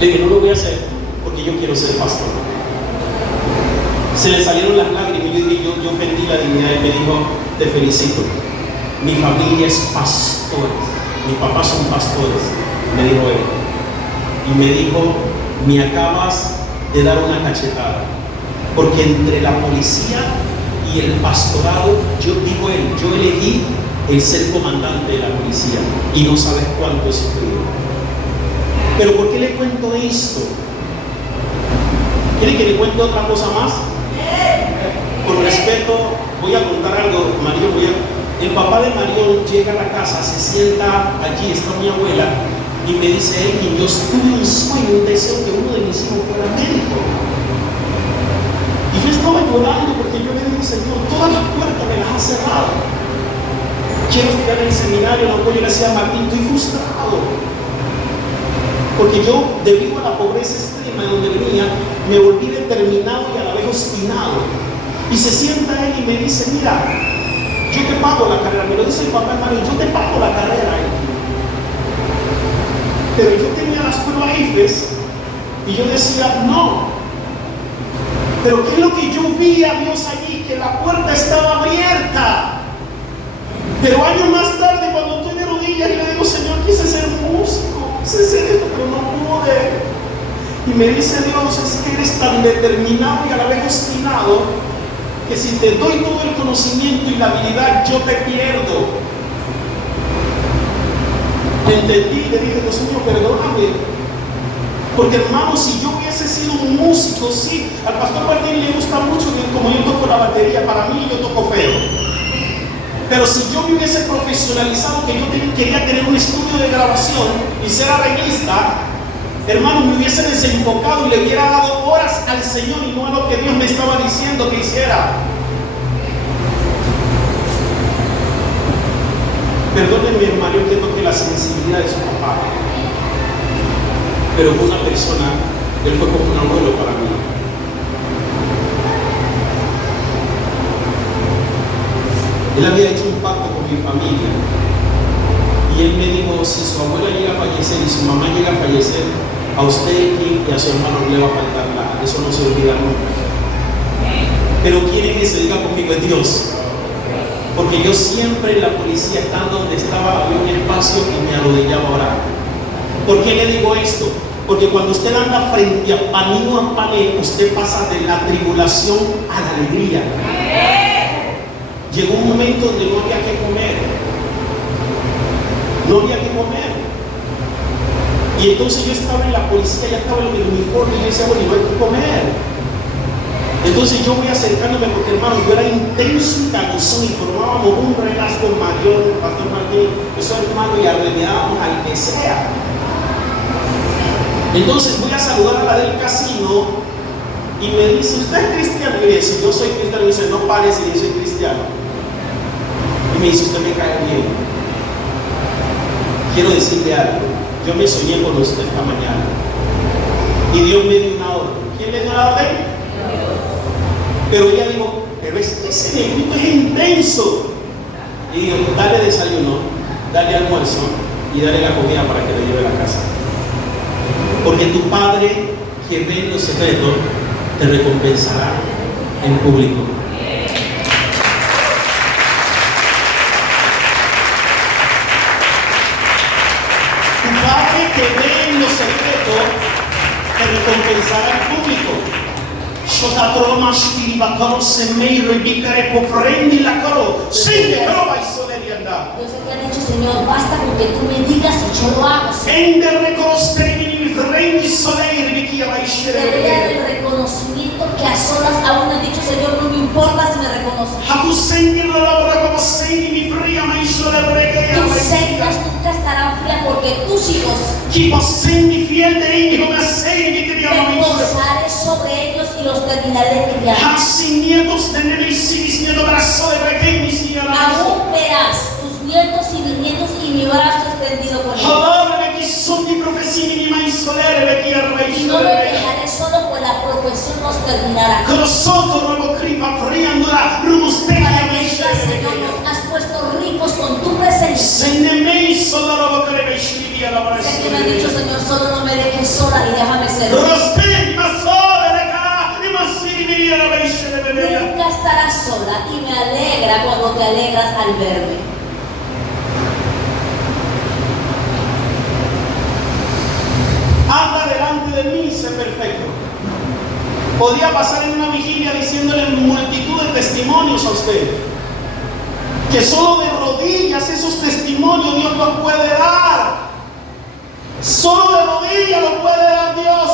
Le dije, no lo voy a hacer porque yo quiero ser pastor. Se le salieron las lágrimas y yo ofendí la dignidad. Y me dijo, te felicito, mi familia es pastores, mis papás son pastores, me dijo él. Y me dijo, me acabas de dar una cachetada, porque entre la policía y el pastorado, yo elegí el ser comandante de la policía, y no sabes cuánto he sufrido. Pero ¿por qué le cuento esto? ¿Quiere que le cuente otra cosa más? Con respeto, voy a contar algo. El papá de Marión llega a la casa, se sienta allí, está mi abuela, y me dice, yo tuve un sueño, un deseo que uno de mis hijos fuera médico. Y yo estaba llorando porque yo le dije, Señor, todas las puertas me las has cerrado. Quiero estudiar en el seminario, no puedo ir hacia Martín, estoy frustrado. Porque yo, debido a la pobreza extrema de donde venía, me volví determinado y a la vez obstinado. Y se sienta él y me dice, mira, yo te pago la carrera. Me lo dice el papá hermano, yo te pago la carrera. Pero yo tenía las pruebas IFES y yo decía, no. Pero ¿qué es lo que yo vi a Dios allí? Que la puerta estaba abierta. Pero años más tarde, cuando estoy de rodillas y le digo, Señor, quise ser músico, quise ser esto, pero no pude. Y me dice Dios, es que eres tan determinado y a la vez obstinado, que si te doy todo el conocimiento y la habilidad, yo te pierdo. Entendí y le dije, Dios mío, perdóname. Porque hermano, si yo hubiese sido un músico, sí, al pastor Martín le gusta mucho que como yo toco la batería, para mí yo toco feo. Pero si yo me hubiese profesionalizado, que yo quería tener un estudio de grabación y ser arreglista, hermano, me hubiese desenfocado y le hubiera dado horas al Señor y no a lo que Dios me estaba diciendo que hiciera. Perdónenme, hermano, que toque la sensibilidad de su papá. Pero fue una persona, él fue como un abuelo para mí. Él había hecho un pacto con mi familia. Y él me dijo, si su abuela llega a fallecer y su mamá llega a fallecer, a usted y a su hermano no le va a faltar nada. Eso no se olvida nunca. Pero ¿quién es ese? Diga conmigo, es Dios. Porque yo siempre en la policía, estando donde estaba, había un espacio y me arrodillaba a orar. ¿Por qué le digo esto? Porque cuando usted anda frente a panino a pared, usted pasa de la tribulación a la alegría. Llegó un momento donde no había que comer. No había que comer. Y entonces yo estaba en la policía, ya estaba en el uniforme y yo decía, bueno, no hay que comer. Entonces yo voy acercándome porque, hermano, yo era intenso y cansón y formábamos un relajo mayor, el pastor Martín, eso hermano, y arremedábamos al que sea. Entonces voy a saludar a la del casino y me dice, ¿usted es cristiano? Y le dice, yo soy cristiano. Y dice, no parece, yo soy cristiano. Y me dice, usted me cae bien. Quiero decirle algo, yo me soñé con usted esta mañana y Dios me dio una orden. ¿Quién le dio la orden? Pero ella dijo, pero ese negrito es intenso. Y dijo, dale desayuno, dale almuerzo y dale la comida para que lo lleve a la casa. Porque tu Padre que ve en los secretos te recompensará en público. Tu Padre que ve en lo secreto te recompensará en público. Yo te atroma shkiribakaro semeiro y bicare pofrendi la caro. Sinde caro y solerianda. Yo sé que ha dicho, Señor, basta con que tú me digas y yo lo hago. Ende recostermini mi frendi soleiri bikia Debería vaishere. del reconocimiento que a solas aún ha dicho, Señor, no me importa si me reconoces. Haku sendi la labora como sendi mi fria maisole brekeya Tus vaishere. sendas nunca estarán frías porque tus hijos Kipa sendi fiel de indio me sendi mi te cria maisole. posaré sobre ellos y los terminaré de criar. Hasi nietos de neli sinis nieto brazo de brekeya mi señora. Aún verás tus nietos y bisnietos y mi brazo extendido con ellos. Halare beki sondi profesini mi maisolere bekia Y no me vaishere. dejaré solo, pues la profesión nos terminará. Crossoto robo cripa friandura rumusteka Para que vaishere digas, Señor, bekeya. nos has puesto ricos con tu presencia. Se ne mei sola robo kare vaishere la Sé que me ha dicho, vaishere. Señor, solo no me dejes sola y déjame ser. Rospin masole reka ni masiri mi la vaishere bebeya. Nunca estarás sola y me alegra cuando te alegras al verme. Anda delante de mí y sé perfecto. Podría pasar en una vigilia diciéndole multitud de testimonios a usted. Que solo de rodillas esos testimonios Dios los puede dar. Solo de rodillas los puede dar Dios.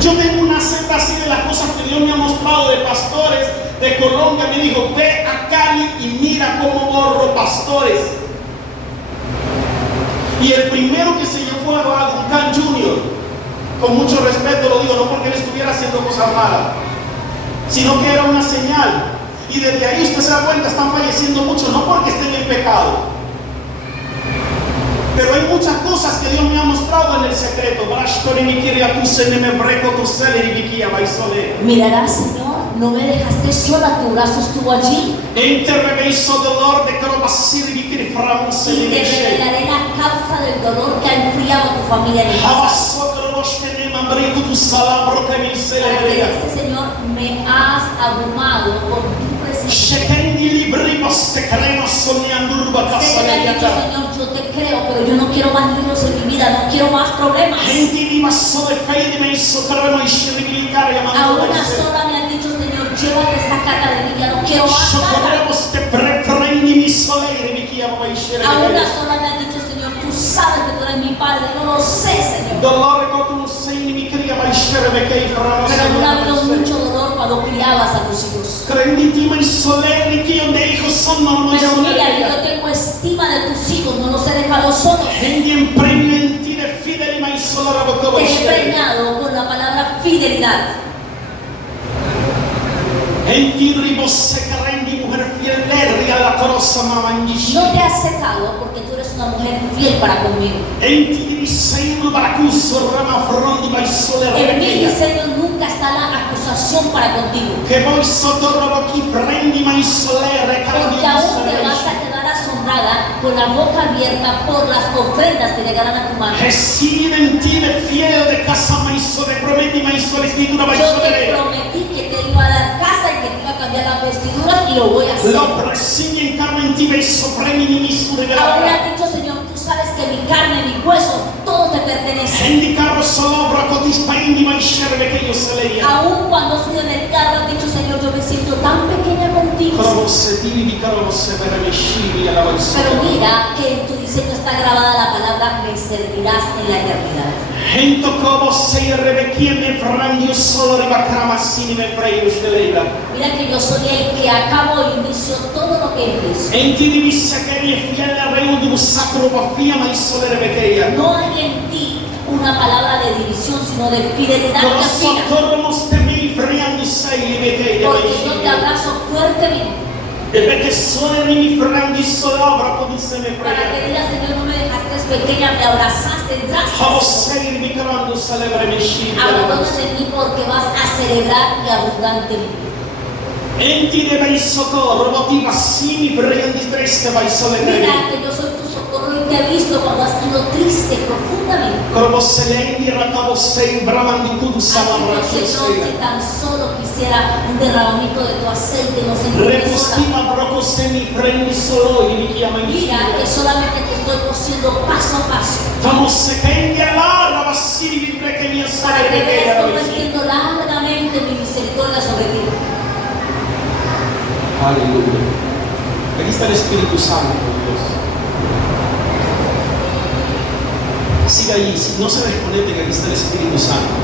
Yo tengo una seta así de las cosas que Dios me ha mostrado de pastores de Colombia. Me dijo, ve a Cali y mira cómo borro pastores. Y el primero que se llevó fue a Duncan Jr. Con mucho respeto lo digo, no porque él estuviera haciendo cosas malas, sino que era una señal. Y desde ahí usted se da cuenta, están falleciendo muchos, no porque estén en pecado. Pero hay muchas cosas que Dios me ha mostrado en el secreto. Mirarás, Señor, no me dejaste sola, tu brazo estuvo allí. Y te revelaré la causa del dolor que ha enfriado a tu familia en el pasado. Para que dices, Señor, me has abrumado con tu presencia. Sé que me has dicho, Señor, yo te creo, pero yo no quiero más líos en mi vida, no quiero más problemas. A una sola me han dicho, Señor, llévate esta carga de mi vida, no quiero más carga. A una sola me han dicho, Señor, tú sabes que tú eres mi padre, yo lo sé, Señor. Pero no ha habido mucho dolor cuando criabas a tus hijos. Pero mira, yo tengo estima de tus hijos, no los he dejado solos. Te he premiado con la palabra fidelidad. No te has secado porque tú eres una mujer fiel para conmigo. En mi diseño nunca está la acusación para contigo. Porque aún te vas a quedar asombrada con la boca abierta por las ofrendas que llegarán a tu mano. Yo te prometí que te iba a dar casa y que te iba a cambiar las vestiduras y lo voy a hacer. Ahora has dicho, Señor, tú sabes que mi carne, mi hueso, todo te pertenece. Aún cuando estoy en el carro, has dicho, Señor, yo me siento tan pequeña contigo. Pero mira que en tu diseño está grabada la palabra, me servirás en la eternidad. Mira que yo soy el que acabo e inicio todo lo que empiezo. No hay en ti una palabra de división, sino de fidelidad que afina. Porque yo te abrazo fuertemente. Para que digas, Señor, no me dejaste pequeña, me abrazaste, entraste. Abandona de mí porque vas a celebrar y abundantemente. Mira que yo soy tu socorro y te ha visto cuando has sido triste profundamente. Como se le indica como se bramandikudu sabara Así que Señor, si tan solo quisiera un derramamiento de tu aceite, nos Repustiva broko se mi prendi solo y mi chiama mira que solamente te estoy cosiendo paso a paso. Como se kendi alla basiri vi preke mi Para sare que veas vedere. convirtiendo largamente mi misericordia sobre ti. Aleluya. Aquí está el Espíritu Santo, Dios. Siga allí, no se desconecte que aquí está el Espíritu Santo.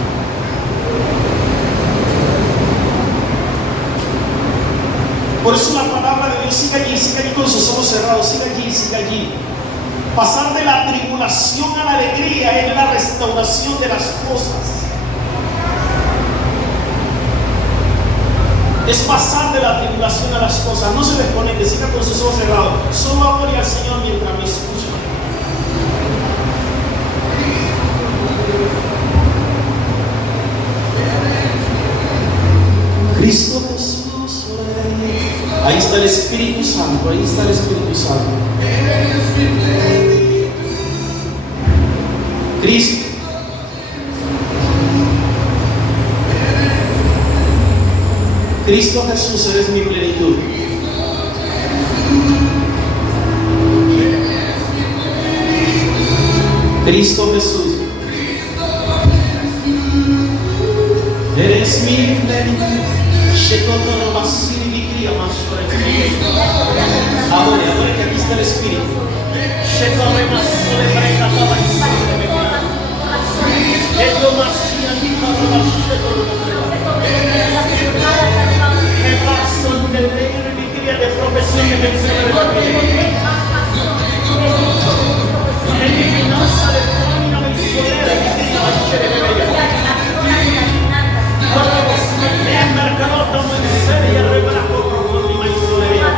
Por eso la palabra de Dios siga allí con sus ojos cerrados, siga allí. Pasar de la tribulación a la alegría es la restauración de las cosas. Es pasar de la tribulación a las cosas. No se desconecte, siga con sus ojos cerrados. Solo adore al Señor mientras me escucha. Cristo Jesús. Ahí está el Espíritu Santo. Cristo. Cristo Jesús, eres mi plenitud. Cristo Jesús, eres mi plenitud. Adore que aquí está el Espíritu. De profesión de mención de la vida. En mi finanza de familia mencionera de mi vida de bella. En mercado mencionera de rebrajo por mi mencionera.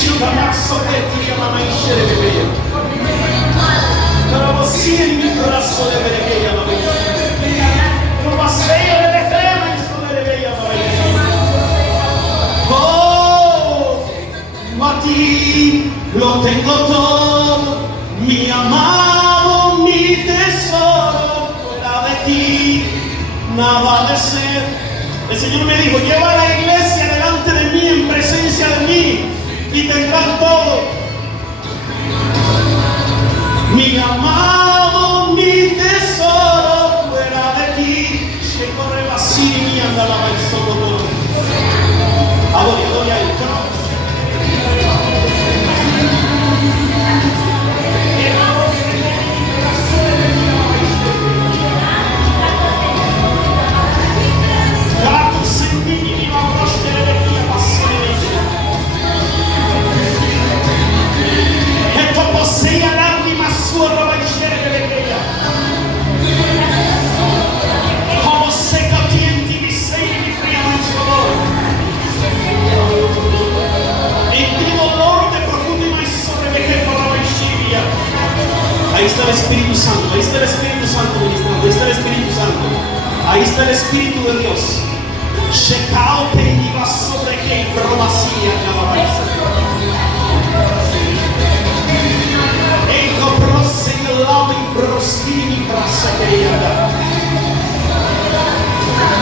Chica maxo que tira mamá mencionera de bella. Pero vos sí en mi brazo de bella mamá. Como aceite de crema mencionera de bella mamá. A ti lo tengo todo, mi amado, mi tesoro, fuera de ti nada de ser. El Señor me dijo, lleva a la iglesia delante de mí, en presencia de mí, y tendrán todo. Mi amado, mi tesoro, fuera de ti, se corre vacío y anda la maizoro. Adore ahí, ahí está el Espíritu Santo, ahí está el Espíritu Santo ministrando, ahí está el Espíritu Santo, ahí está el Espíritu de Dios. Shekao te iba sobre que promasía cababaisa. Ego proseguilado y prostini brasa que yada.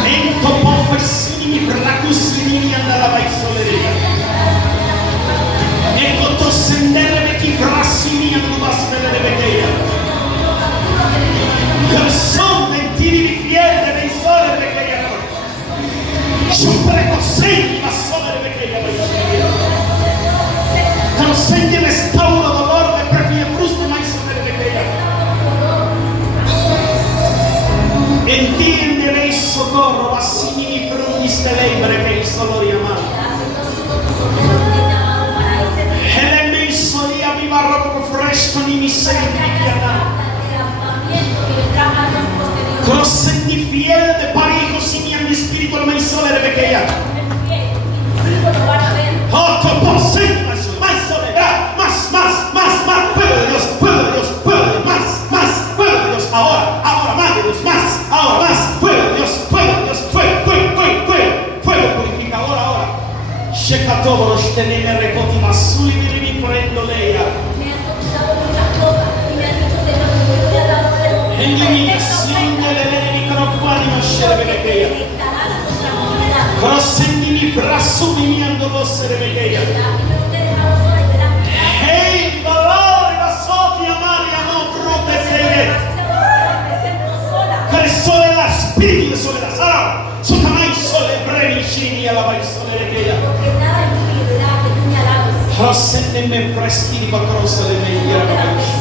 Ento pofesini bracusini anda la baisoleria. Ego tosendere me chi brasini anda la baisoleria. Canzone mentiri di fiere dei sole perché siempre consegni la sola perché consegni restauro dolor de prefie fruste mai sola perché entienderei socorro assini mi frugis telembre che il solo riamato e le mensolia mi barro fresco ni mi segni consegni fiel de parijos y mi espíritu al maizole de pequeña. Oh, consegni más, pueblo de Dios, más, pueblo de Dios, ahora, más de Dios, más, pueblo de Dios, fuego purificador ahora. Shekatobo los teneme recoti masuli mi prendo leia. Rosendini brasuminiando los cerebequeya. Hey, valore la sotia Maria no protege. Per sole la spirito sole la sala. Sotamai sole premicini alla vai sole requeya. Rosendeme freschi di bacrosa le meglio.